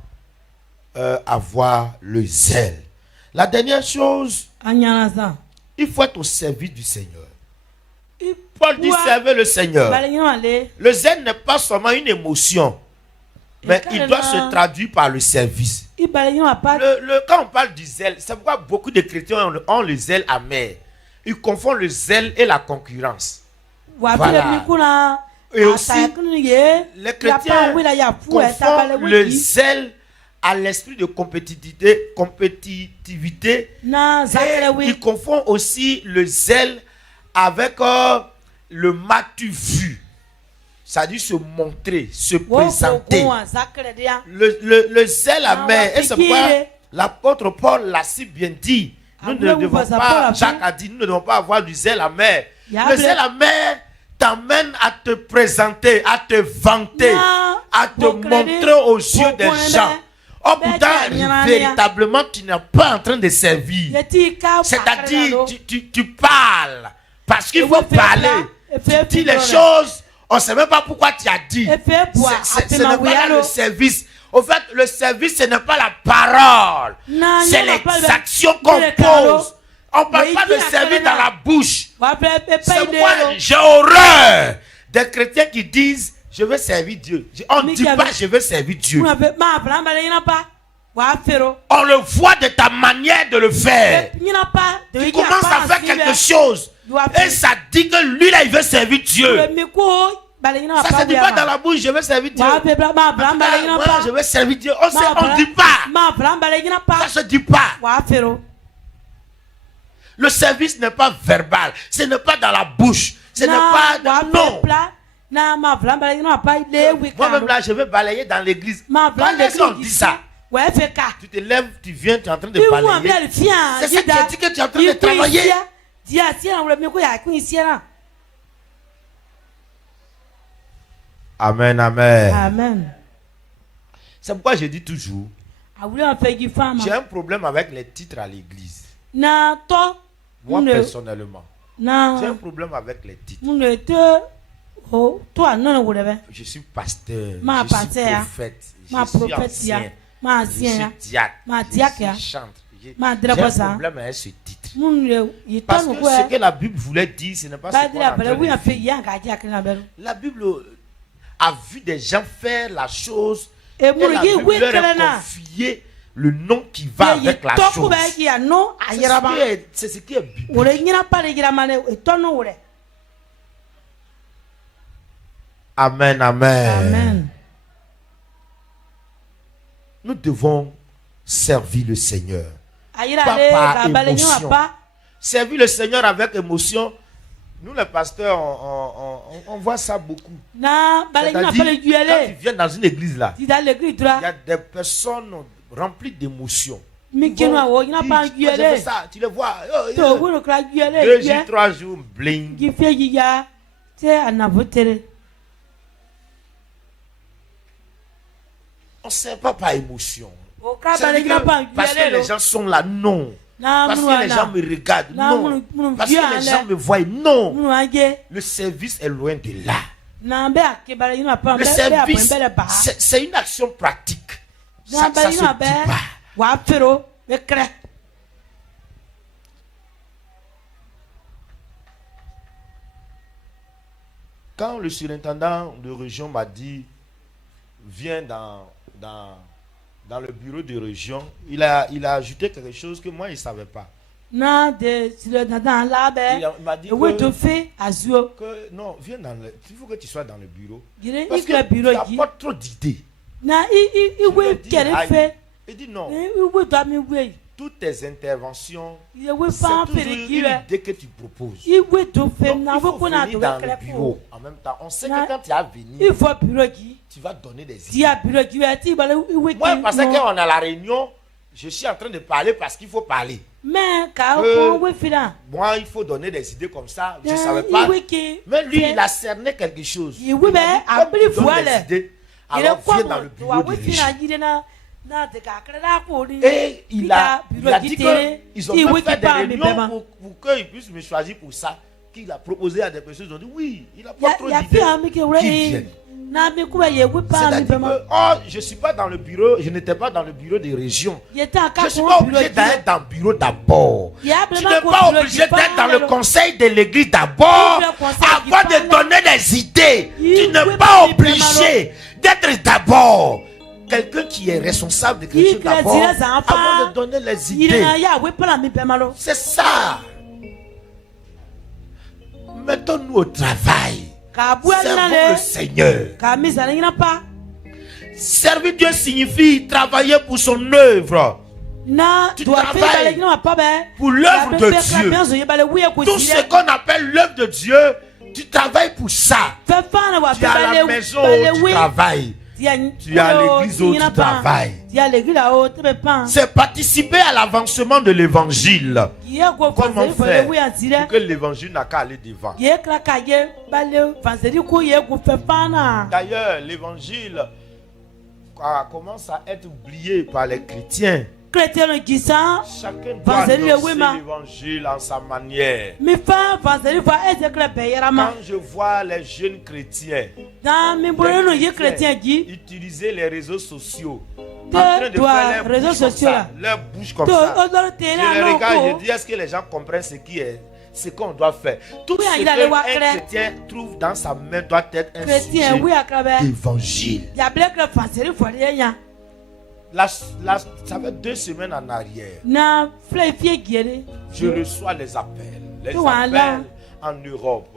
avoir le zèle. La dernière chose, il faut être au service du Seigneur. Paul dit servez le Seigneur. Le zèle n'est pas seulement une émotion, mais il doit se traduire par le service. Quand on parle du zèle, c'est pourquoi beaucoup de chrétiens ont le zèle amer. Ils confondent le zèle et la concurrence. Voilà. Et aussi, les chrétiens confondent le zèle à l'esprit de compétitivité. Et ils confondent aussi le zèle avec le m'as-tu vu. C'est-à-dire se montrer, se présenter. Le zèle amer. Et c'est pourquoi l'apôtre Paul l'a si bien dit. Nous ne devons pas, Jacques a dit, nous ne devons pas avoir du zèle amer. Le zèle amer t'amène à te présenter, à te vanter, à te montrer aux yeux des gens. Oh, pourtant, véritablement, tu n'es pas en train de servir. C'est-à-dire, tu parles. Parce qu'il faut parler. Tu dis les choses, on ne sait même pas pourquoi tu as dit. Ce n'est pas là le service. Au fait, le service, ce n'est pas la parole. C'est les actions qu'on pose. On ne parle pas de servir dans la bouche. C'est moi, j'ai horreur des chrétiens qui disent je veux servir Dieu. On ne dit pas je veux servir Dieu. On le voit de ta manière de le faire. Tu commences à faire quelque chose et ça dit que lui là il veut servir Dieu. Ça ne se dit pas dans la bouche je veux servir Dieu. Voilà, je veux servir Dieu. On ne dit pas. Ça ne se dit pas. Le service n'est pas verbal. Ce n'est pas dans la bouche. Ce n'est pas non. Moi-même là, je vais balayer dans l'église. Quand on dit ça, tu te lèves, tu viens, tu es en train de balayer. C'est ça qui dit que tu es en train de travailler. Amen, amen. Amen. C'est pourquoi je dis toujours, j'ai un problème avec les titres à l'église. Moi, personnellement, j'ai un problème avec les titres. Je suis pasteur, je suis prophète, je suis ancien, je suis diacre, je suis chantre. J'ai un problème avec ce titre. Parce que ce que la Bible voulait dire, ce n'est pas ce qu'on a dit. La Bible a vu des gens faire la chose et la Bible leur a confié le nom qui va avec la chose. C'est ce qui est biblique. Amen, amen. Amen. Nous devons servir le Seigneur. Pas par émotion. Servir le Seigneur avec émotion. Nous les pasteurs, on voit ça beaucoup. C'est-à-dire, quand tu viens dans une église là, il y a des personnes remplies d'émotions. Tu les vois. 2 jours, 3 jours, bling. On ne sert pas par émotion. Parce que les gens sont là, non. Parce que les gens me regardent, non. Parce que les gens me voient, non. Le service est loin de là. Le service, c'est une action pratique. Ça se dit pas. Quand le surintendant de région m'a dit, viens dans le bureau de région, il a ajouté quelque chose que moi, il ne savait pas. Il m'a dit que non, viens dans le... Il faut que tu sois dans le bureau. Parce que tu n'as pas trop d'idées. Il dit non. Toutes tes interventions, c'est toujours une idée que tu proposes. Donc, il faut venir dans le bureau. En même temps, on sait que quand tu as venu, tu vas donner des idées. Moi, parce qu'on a la réunion, je suis en train de parler parce qu'il faut parler. Moi, il faut donner des idées comme ça. Je ne savais pas. Mais lui, il a cerné quelque chose. Il m'a dit, comme tu donnes des idées, alors viens dans le bureau de région. Et il a dit qu'ils ont même fait des réunions pour qu'ils puissent me choisir pour ça. Qu'il a proposé à des personnes, ils ont dit oui, il n'a pas trop d'idées qui viennent. C'est-à-dire que, je ne suis pas dans le bureau, je n'étais pas dans le bureau des régions. Je ne suis pas obligé d'être dans le bureau d'abord. Tu n'es pas obligé d'être dans le conseil de l'église d'abord avant de donner des idées. Tu n'es pas obligé d'être d'abord quelqu'un qui est responsable de quelque chose d'abord avant de donner les idées. C'est ça. Mettons-nous au travail. Servons le Seigneur. Servir Dieu signifie travailler pour son œuvre. Tu travailles pour l'œuvre de Dieu. Tout ce qu'on appelle l'œuvre de Dieu, tu travailles pour ça. Tu es à la maison où tu travailles. Tu es à l'église où tu travailles. C'est participer à l'avancement de l'évangile. Comment faire pour que l'évangile n'a qu'à aller devant? D'ailleurs, l'évangile commence à être oublié par les chrétiens. Chacun doit annoncer l'évangile en sa manière. Quand je vois les jeunes chrétiens utiliser les réseaux sociaux, en train de faire leur bouche comme ça, je les regarde, je dis, est-ce que les gens comprennent ce qu'on doit faire? Tout ce qu'un chrétien trouve dans sa main doit être un sujet d'évangile. Ça fait 2 semaines en arrière. Je reçois les appels en Europe,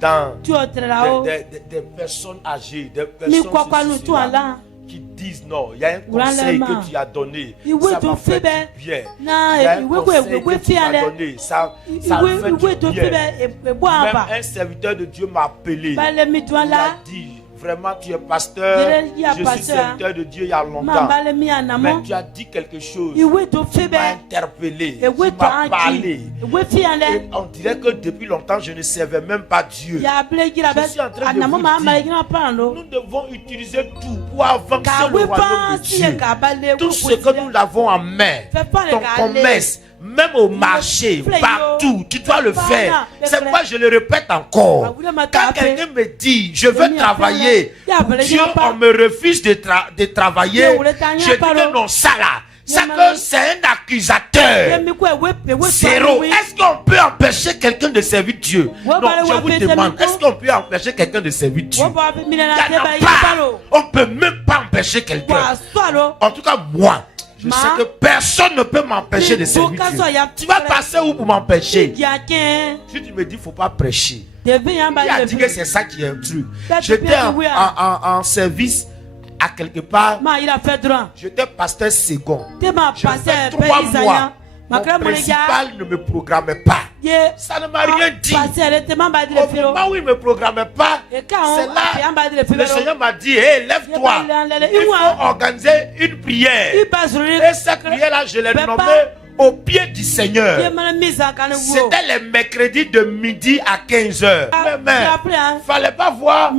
dans des personnes âgées, des personnes qui disent non, il y a un conseil que tu as donné, ça m'a fait du bien. Il y a un conseil que tu m'as donné, ça fait du bien. Même un serviteur de Dieu m'a appelé. Il a dit, vraiment tu es pasteur, je suis serviteur de Dieu il y a longtemps. Mais tu as dit quelque chose qui m'a interpellé, qui m'a parlé. Et on dirait que depuis longtemps je ne servais même pas Dieu. Je suis en train de vous dire, nous devons utiliser tout pour avancer le royaume de Dieu. Tout ce que nous avons en main, ton commerce, même au marché, partout, tu dois le faire. C'est pourquoi je le répète encore. Quand quelqu'un me dit, je veux travailler, Dieu, on me refuse de travailler, je dis que non, ça là, c'est que c'est un accusateur. Zéro. Est-ce qu'on peut empêcher quelqu'un de servir Dieu? Non, je vous demande, est-ce qu'on peut empêcher quelqu'un de servir Dieu? Il n'y en a pas. On ne peut même pas empêcher quelqu'un. En tout cas, moi, je sais que personne ne peut m'empêcher de servir Dieu. Tu vas passer où pour m'empêcher? Si tu me dis, il ne faut pas prêcher. Qui a dit que c'est ça qui est un truc? J'étais en service à quelque part. J'étais pasteur second. Je fais 3 mois. Mon principal ne me programmait pas. Ça ne m'a rien dit. Au moment où il ne me programmait pas, c'est là le Seigneur m'a dit, hey, lève-toi. Il faut organiser une prière. Et cette prière-là, je l'ai nommée au pied du Seigneur. C'était les mercredis de midi à 15h. Mais il ne fallait pas voir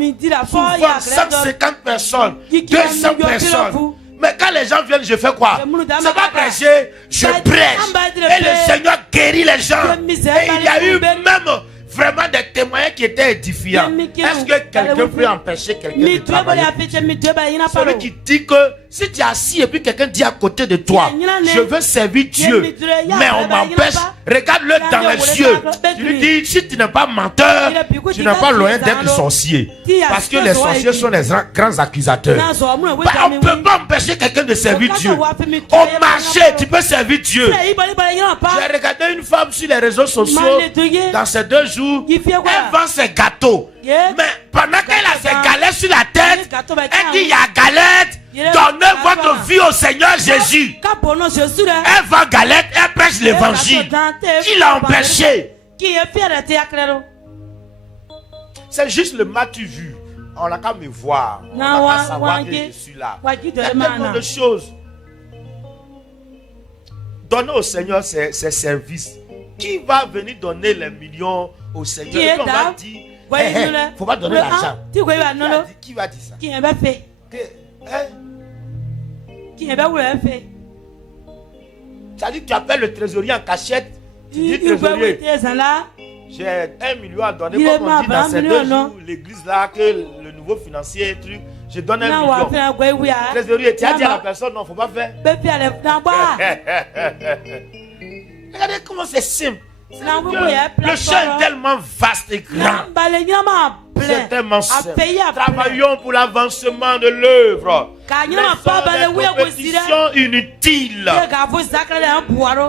souvent 150 personnes, 200 personnes. Mais quand les gens viennent, je fais quoi? C'est pas prêcher, je prêche. Et le Seigneur guérit les gens. Et il y a eu même vraiment des témoignages qui étaient édifiants. Est-ce que quelqu'un peut empêcher quelqu'un de travailler? Celui qui dit que si tu es assis et puis quelqu'un dit à côté de toi, je veux servir Dieu, mais on m'empêche, regarde-le dans les yeux. Tu lui dis, si tu n'es pas menteur, tu n'es pas loin d'être sorcier. Parce que les sorciers sont les grands accusateurs. On ne peut pas empêcher quelqu'un de servir Dieu. Au marché, tu peux servir Dieu. J'ai regardé une femme sur les réseaux sociaux dans ces 2 jours. Elle vend ses gâteaux. Mais pendant qu'elle a ses galettes sur la tête, elle dit, il y a galette. Donnez votre vie au Seigneur Jésus. Elle vend galette, elle prêche l'évangile. Qui l'a empêché? C'est juste le matu vu. On n'a qu'à me voir. On n'a qu'à savoir que je suis là. Il y a tellement de choses. Donner au Seigneur ses services. Qui va venir donner les millions au Seigneur? Et on va dire, il ne faut pas donner l'argent. Qui va dire ça? Ça dit que tu appelles le trésorier en cachette. Tu dis trésorier, j'ai 1 million à donner. Comme on dit dans ces 2 jours, l'église là, que le nouveau financier, truc, je donne 1 million. Trésorier, tu as dit à la personne, non, il ne faut pas faire. Regardez comment c'est simple. Le champ est tellement vaste et grand. C'est tellement simple. Travaillons pour l'avancement de l'œuvre. Des compétitions inutiles.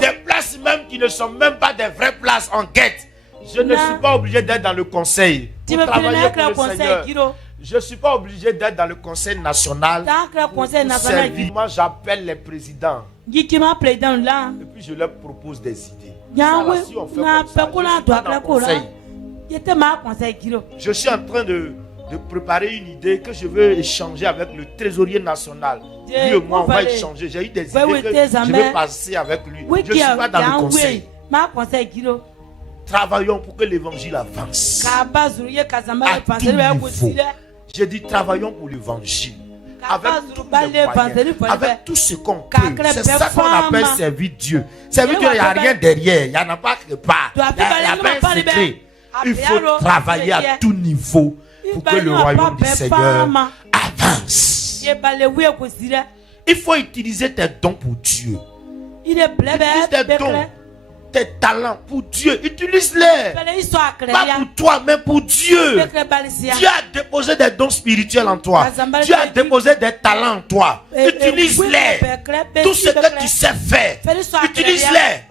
Des places même qui ne sont même pas des vraies places en guette. Je ne suis pas obligé d'être dans le conseil pour travailler pour le Seigneur. Je ne suis pas obligé d'être dans le conseil national pour servir. Moi, j'appelle les présidents. Et puis je leur propose des idées. Ça, si on fait comme ça, je suis en train de préparer une idée que je veux échanger avec le trésorier national. Lui et moi, on va échanger. J'ai eu des idées que je vais passer avec lui. Je ne suis pas dans le conseil. Travaillons pour que l'évangile avance. À tout niveau. J'ai dit travaillons pour l'évangile. Avec tous les moyens, avec tout ce qu'on peut. C'est ça qu'on appelle servir Dieu. Servir Dieu, il n'y a rien derrière. Il n'y en a pas quelque part. Il n'y a pas un secret. Il faut travailler à tout niveau pour que le royaume du Seigneur avance. Il faut utiliser tes dons pour Dieu. Utilise tes dons, tes talents pour Dieu. Utilise-les. Pas pour toi, mais pour Dieu. Dieu a déposé des dons spirituels en toi. Dieu a déposé des talents en toi. Utilise-les. Tout ce que tu sais faire, utilise-les.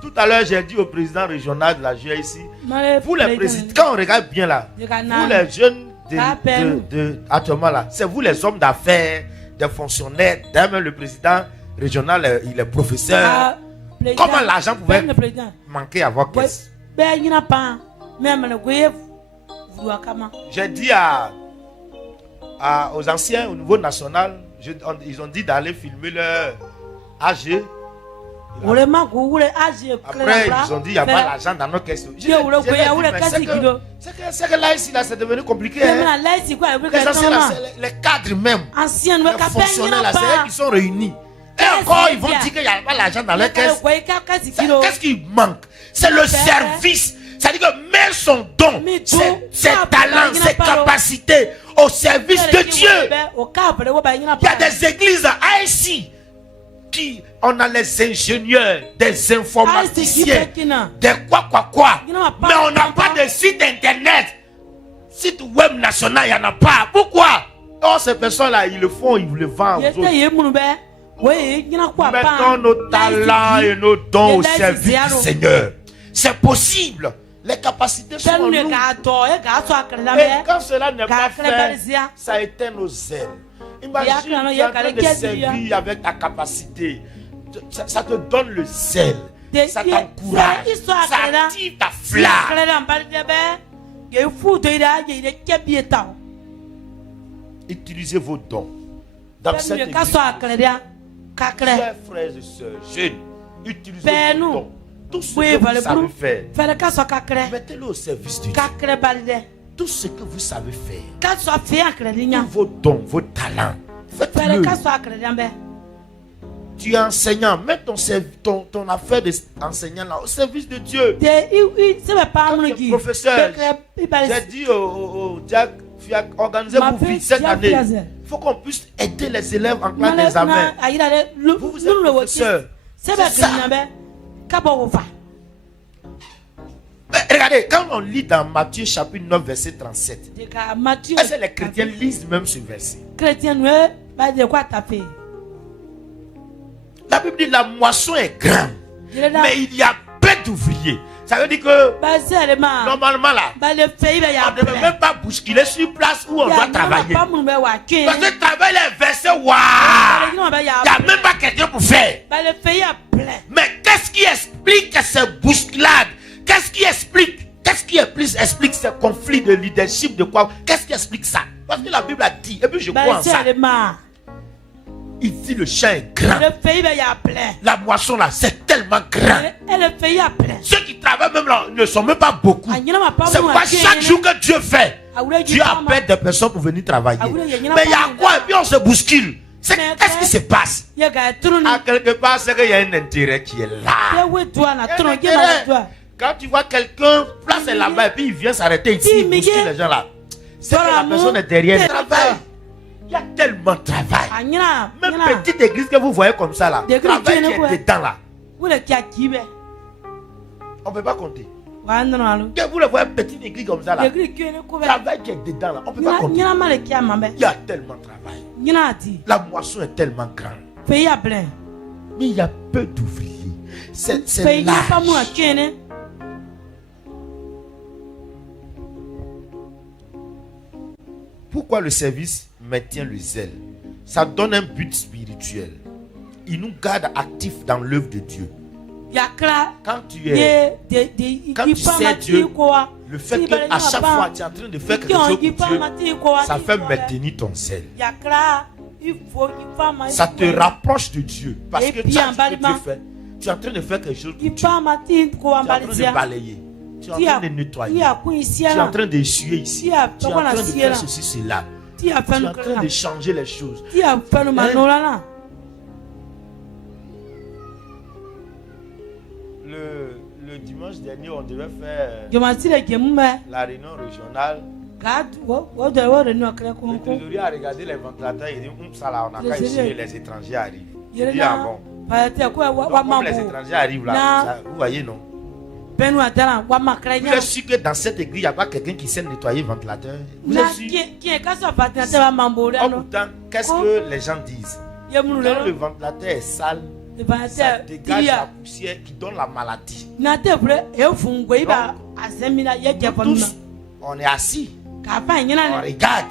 Tout à l'heure, j'ai dit au président régional de la GIA ici, vous les présidents, quand on regarde bien là, vous les jeunes actuellement là, c'est vous les hommes d'affaires, des fonctionnaires, même le président régional, il est professeur. Comment l'argent pouvait manquer à votre caisse? J'ai dit à aux anciens au niveau national, ils ont dit d'aller filmer leur AG. Après, ils ont dit il n'y a pas l'argent dans nos caisses. C'est que là, ici, là, c'est devenu compliqué. Hein? Les anciens, les cadres même, les fonctionnaires, là, c'est eux qui sont réunis. Et encore, ils vont dire qu'il n'y a pas l'argent dans les caisses. Qu'est-ce qui manque? C'est le service. C'est-à-dire que met son don, ses talents, ses capacités au service de Dieu. Il y a des églises à Haïti qui on a les ingénieurs, des informaticiens, des quoi. Mais on n'a pas de site internet. Site web national, il n'y en a pas. Pourquoi? Oh, ces personnes-là, ils le font, ils le vendent aux autres. Mettons nos talents et nos dons au service du Seigneur. C'est possible. Les capacités sont en nous. Et quand cela n'est pas fait, ça éteint nos ailes. Imagine, tu es en train de servir avec ta capacité. Ça te donne le zèle. Ça t'encourage. Ça active ta flamme. Utilisez vos dons. Dans cette église, chers frères et sœurs, jeunes, utilisez vos dons. Tout ce que vous savez faire, mettez-le au service de Dieu. Tout ce que vous savez faire, tous vos dons, vos talents, faites-le. Tu es enseignant, mets ton affaire d'enseignant là au service de Dieu. Comme le professeur, j'ai dit au Jack, organisez-vous vite cette année. Il faut qu'on puisse aider les élèves en classe d'examen. Vous êtes professeur. C'est ça. Regardez, quand on lit dans Matthieu chapitre 9 verset 37, est-ce que les chrétiens lisent même ce verset? La Bible dit la moisson est grande, mais il y a peu d'ouvriers. Ça veut dire que normalement là, on ne devait même pas bousculer sur place où on doit travailler. Parce que le travail est versé, waouh! Il n'y a même pas quelqu'un pour faire. Mais qu'est-ce qui explique ces bousculades? Qu'est-ce qui explique ces conflits de leadership de quoi? Qu'est-ce qui explique ça? Parce que la Bible a dit, et puis je crois en ça. Il dit le champ est grand. La moisson là, c'est tellement grand. Ceux qui travaillent même là ne sont même pas beaucoup. C'est pas chaque jour que Dieu fait. Dieu appelle des personnes pour venir travailler. Mais il y a quoi? Et puis on se bouscule. Qu'est-ce qui se passe? À quelque part, c'est qu'il y a un intérêt qui est là. Quand tu vois quelqu'un placer là-bas et puis il vient s'arrêter ici, il bouscule les gens là. C'est que la personne est derrière le travail. Il y a tellement de travail. Même petite église que vous voyez comme ça là, le travail qui est dedans là, on ne peut pas compter. Que vous le voyez petite église comme ça là, le travail qui est dedans là, on ne peut pas compter. Il y a tellement de travail. La moisson est tellement grande. Mais il y a peu d'ouvriers. C'est large. Pourquoi le service maintient le zèle? Ça donne un but spirituel. Il nous garde actifs dans l'œuvre de Dieu. Quand tu sais Dieu, le fait qu'à chaque fois tu es en train de faire quelque chose pour Dieu, ça fait maintenir ton zèle. Ça te rapproche de Dieu. Parce que tu es en train de faire quelque chose pour Dieu. Tu es en train de balayer. Tu es en train de nettoyer. Tu es en train d'essuyer ici. Tu es en train de faire ceci, cela. Tu es en train de changer les choses. Le dimanche dernier, on devait faire la réunion régionale. Le trésorier a regardé les ventilateurs et dit ça là, on a qu'à essuyer, les étrangers arrivent. Il dit ah bon. Donc, comme les étrangers arrivent là, ça, vous voyez non? Vous êtes sûr que dans cette église, il n'y a pas quelqu'un qui sait nettoyer le ventilateur? Vous êtes sûr? Oh, pourtant, qu'est-ce que les gens disent? Quand le ventilateur est sale, ça dégage la poussière qui donne la maladie. Donc, tous, on est assis, on regarde.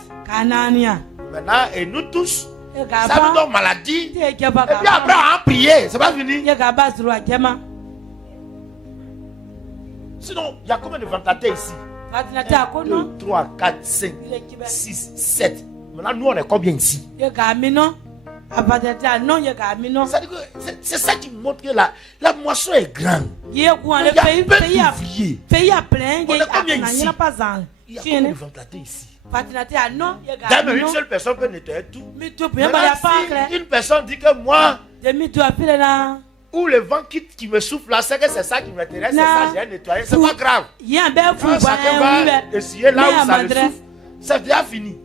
Maintenant, et nous tous, ça nous donne maladie. Et puis après, on a prié, c'est pas fini. Sinon, il y a combien de ventilateurs ici? 1, 2, 3, 4, 5, 6, 7. Maintenant, nous, on est combien ici? C'est ça qui montre que la moisson est grande. Il y a plein d'ouvriers. On est combien ici? Il y a combien de ventilateurs ici? Même une seule personne peut nettoyer tout. Si une personne dit que moi, ou le vent qui me souffle là, c'est que c'est ça qui m'intéresse, c'est ça, j'ai nettoyé, c'est pas grave. Quand chacun va essuyer là où ça le souffle, c'est déjà fini.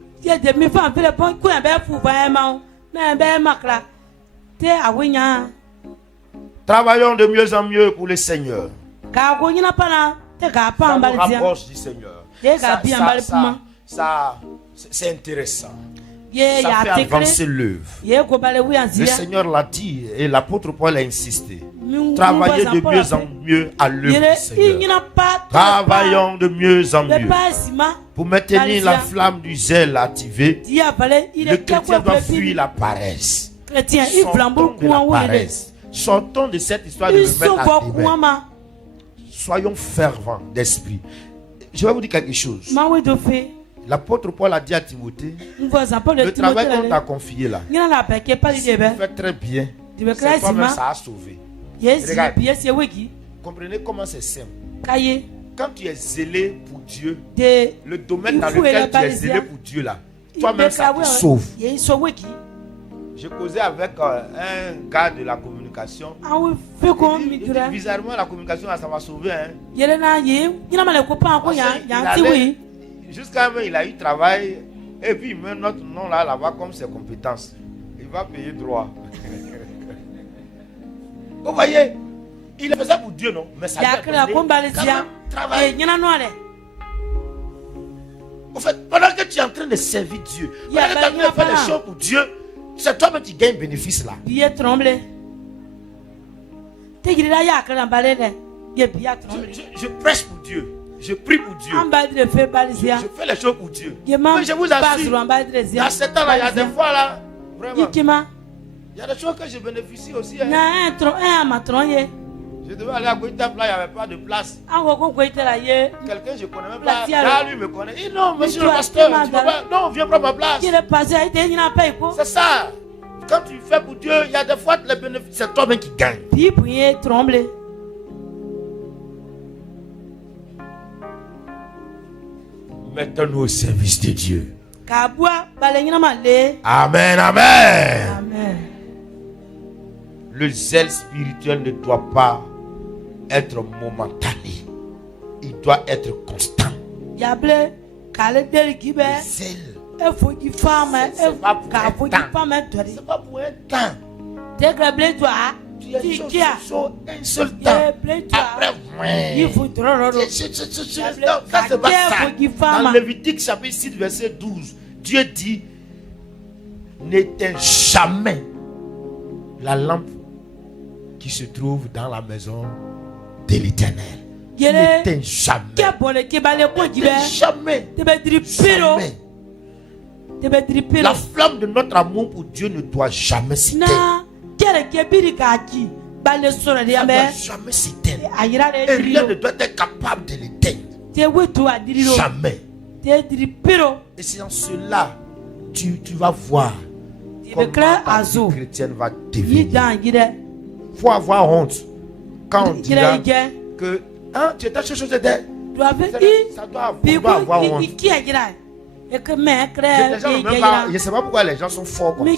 Travaillons de mieux en mieux pour le Seigneur. Ça nous rapproche du Seigneur. Ça, c'est intéressant. Ça fait avancer l'œuvre. Le Seigneur l'a dit et l'apôtre Paul a insisté. Travaillez de mieux en mieux à l'œuvre du Seigneur. Travaillons de mieux en mieux. Pour maintenir la flamme du zèle activée, le chrétien doit fuir la paresse. Sortons de la paresse. Sortons de cette histoire de nous mettre à demain. Soyons fervents d'esprit. Je vais vous dire quelque chose. L'apôtre Paul a dit à Timothée, le travail qu'on t'a confié là, si tu fais très bien, c'est toi-même ça a sauvé. Regardez, comprenez comment c'est simple. Quand tu es zélé pour Dieu, le domaine dans lequel tu es zélé pour Dieu là, toi-même ça te sauve. J'ai causé avec un gars de la communication. Il dit, bizarrement, la communication ça m'a sauvé. Jusqu'à même, il a eu travail et puis il met notre nom là-bas comme ses compétences. Il va payer droit. Vous voyez, il le faisait pour Dieu, non? Mais ça lui a donné travail. En fait, pendant que tu es en train de servir Dieu, pendant que tu es en train de faire les choses pour Dieu, c'est toi-même qui gagnes bénéfice là. Je prêche pour Dieu. Je prie pour Dieu. Je fais les choses pour Dieu. Mais je vous assure, dans ce temps-là, il y a des fois là, vraiment, il y a des choses que je bénéficie aussi. Je devais aller à Goïtap, là, il n'y avait pas de place. Quelqu'un, je ne connais même pas. Là, lui me connaît. Il dit non, monsieur le pasteur, tu peux pas. Non, viens prendre ma place. C'est ça. Quand tu fais pour Dieu, il y a des fois les bénéfices, c'est toi-même qui gagne. Mettons-nous au service de Dieu. Amen, amen. Amen. Le zèle spirituel ne doit pas être momentané. Il doit être constant. Le zèle, c'est pas pour un temps. Tu as une chose un seul temps. Après, ça c'est pas ça. Dans Lévitique chapitre 6 verset 12, Dieu dit, n'éteins jamais la lampe qui se trouve dans la maison de l'Éternel. N'éteins jamais. Jamais. La flamme de notre amour pour Dieu ne doit jamais s'éteindre. Ça ne doit jamais s'éteindre. Et rien ne doit être capable de l'éteindre. Jamais. Et c'est en cela tu vas voir comment ta vie chrétienne va devenir. Il faut avoir honte quand on dira que tu étais chose de ça doit avoir honte. Je ne sais pas pourquoi les gens sont forts comme ça.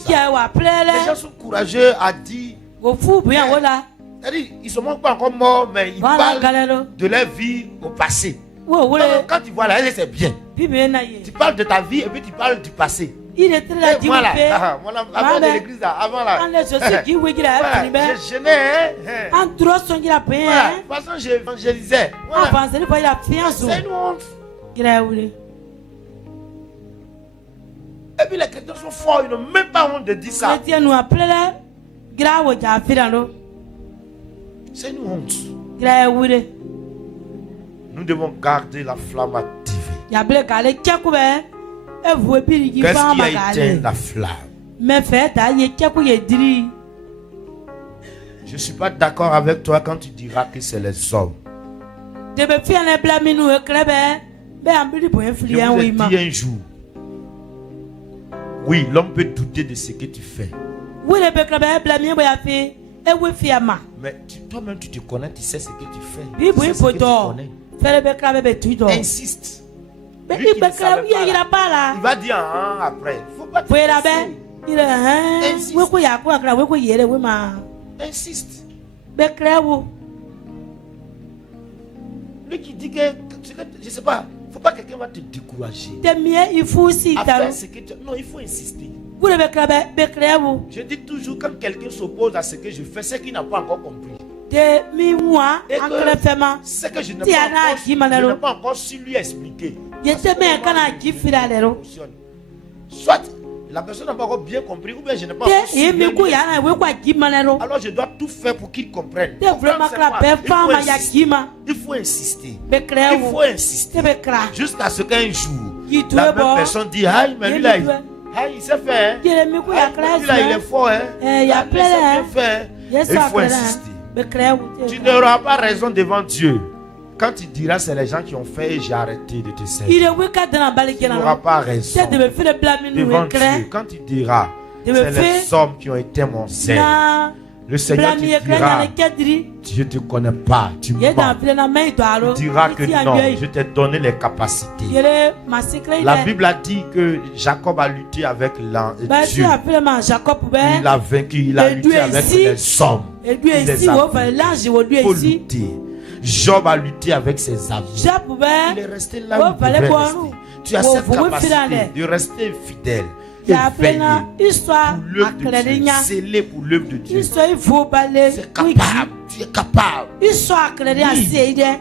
Les gens sont courageux à dire. Ils ne sont même pas encore morts, mais ils parlent de leur vie au passé. Quand tu vois là, c'est bien. Tu parles de ta vie et puis tu parles du passé. Moi là, avant de l'église là, avant là, je jeûnais. De toute façon, j'évangélisais. C'est une honte. Et puis les chrétiens sont forts, ils n'ont même pas honte de dire ça. C'est une honte. Nous devons garder la flamme activée. Qu'est-ce qui a éteint la flamme? Je ne suis pas d'accord avec toi quand tu diras que c'est les hommes. Je vous ai dit un jour, Oui, l'homme peut douter de ce que tu fais. Mais toi-même, tu te connais, tu sais ce que tu fais. Tu sais ce que tu connais. Insiste. Lui qui ne savait pas, là, il va dire après. Il ne faut pas te insiste. Lui qui dit que, je ne sais pas, il ne faut pas que quelqu'un va te décourager. Non, il faut insister. Je dis toujours, quand quelqu'un s'oppose à ce que je fais, c'est qu'il n'a pas encore compris. Et ce que je n'ai pas encore su lui expliquer. Soit la personne n'a pas encore bien compris, ou bien je n'ai pas encore su bien lui expliquer. Alors je dois tout faire pour qu'il comprenne. Il faut insister. Il faut insister. Jusqu'à ce qu'un jour, la même personne dit, ah, mais lui là, il s'est fait. Lui là, il est fort. Il a bien fait. Il faut insister. Tu n'auras pas raison devant Dieu. Quand tu diras c'est les gens qui ont fait et j'ai arrêté de te servir. Tu n'auras pas raison devant Dieu. Quand tu diras c'est les hommes qui ont été mon zèle, le Seigneur te dira, je ne te connais pas, tu mens. Tu diras que non, je t'ai donné les capacités. La Bible a dit que Jacob a lutté avec Dieu. Il a vaincu, il a lutté avec les hommes. Il les a luttés. Job a lutté avec ses amis. Il est resté là où il devait rester. Tu as cette capacité de rester fidèle et veiller pour l'œuvre de Dieu, scellé pour l'œuvre de Dieu. C'est capable, tu es capable. Oui.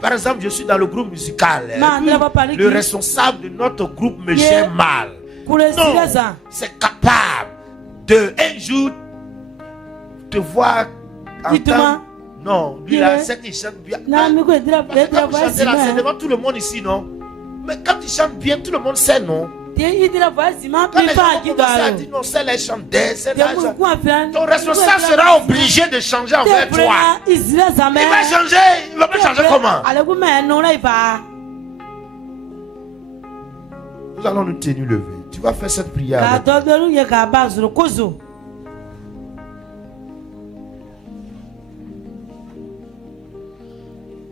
Par exemple, je suis dans le groupe musical. Le responsable de notre groupe me gère mal. Non, c'est capable de un jour te voir entendre. Non, lui là, c'est qu'il chante bien. Quand il chante là, c'est devant tout le monde ici, non? Mais quand il chante bien, tout le monde sait, non? Quand les gens commencent à dire non, c'est les chanteurs, c'est les gens. Ton responsable sera obligé de changer envers toi. Il va changer, il va pas changer comment? Nous allons nous tenir levés. Tu vas faire cette prière.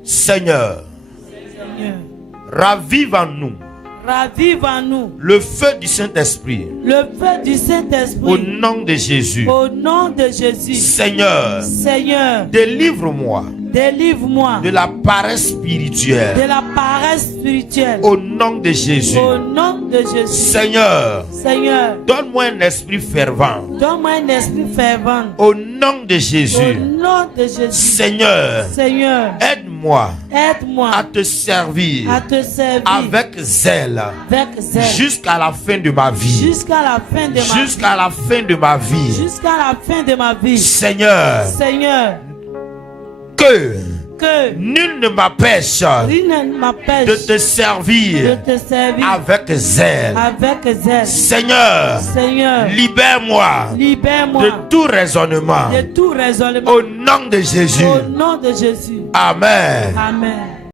Seigneur, ravive en nous le feu du Saint-Esprit. Au nom de Jésus. Seigneur, délivre-moi de la paresse spirituelle. Au nom de Jésus. Seigneur, donne-moi un esprit fervent. Au nom de Jésus. Seigneur, aide-moi à te servir avec zèle jusqu'à la fin de ma vie. Jusqu'à la fin de ma vie. Seigneur, que nul ne m'empêche de te servir avec zèle. Seigneur, libère-moi de tout raisonnement. Au nom de Jésus. Amen.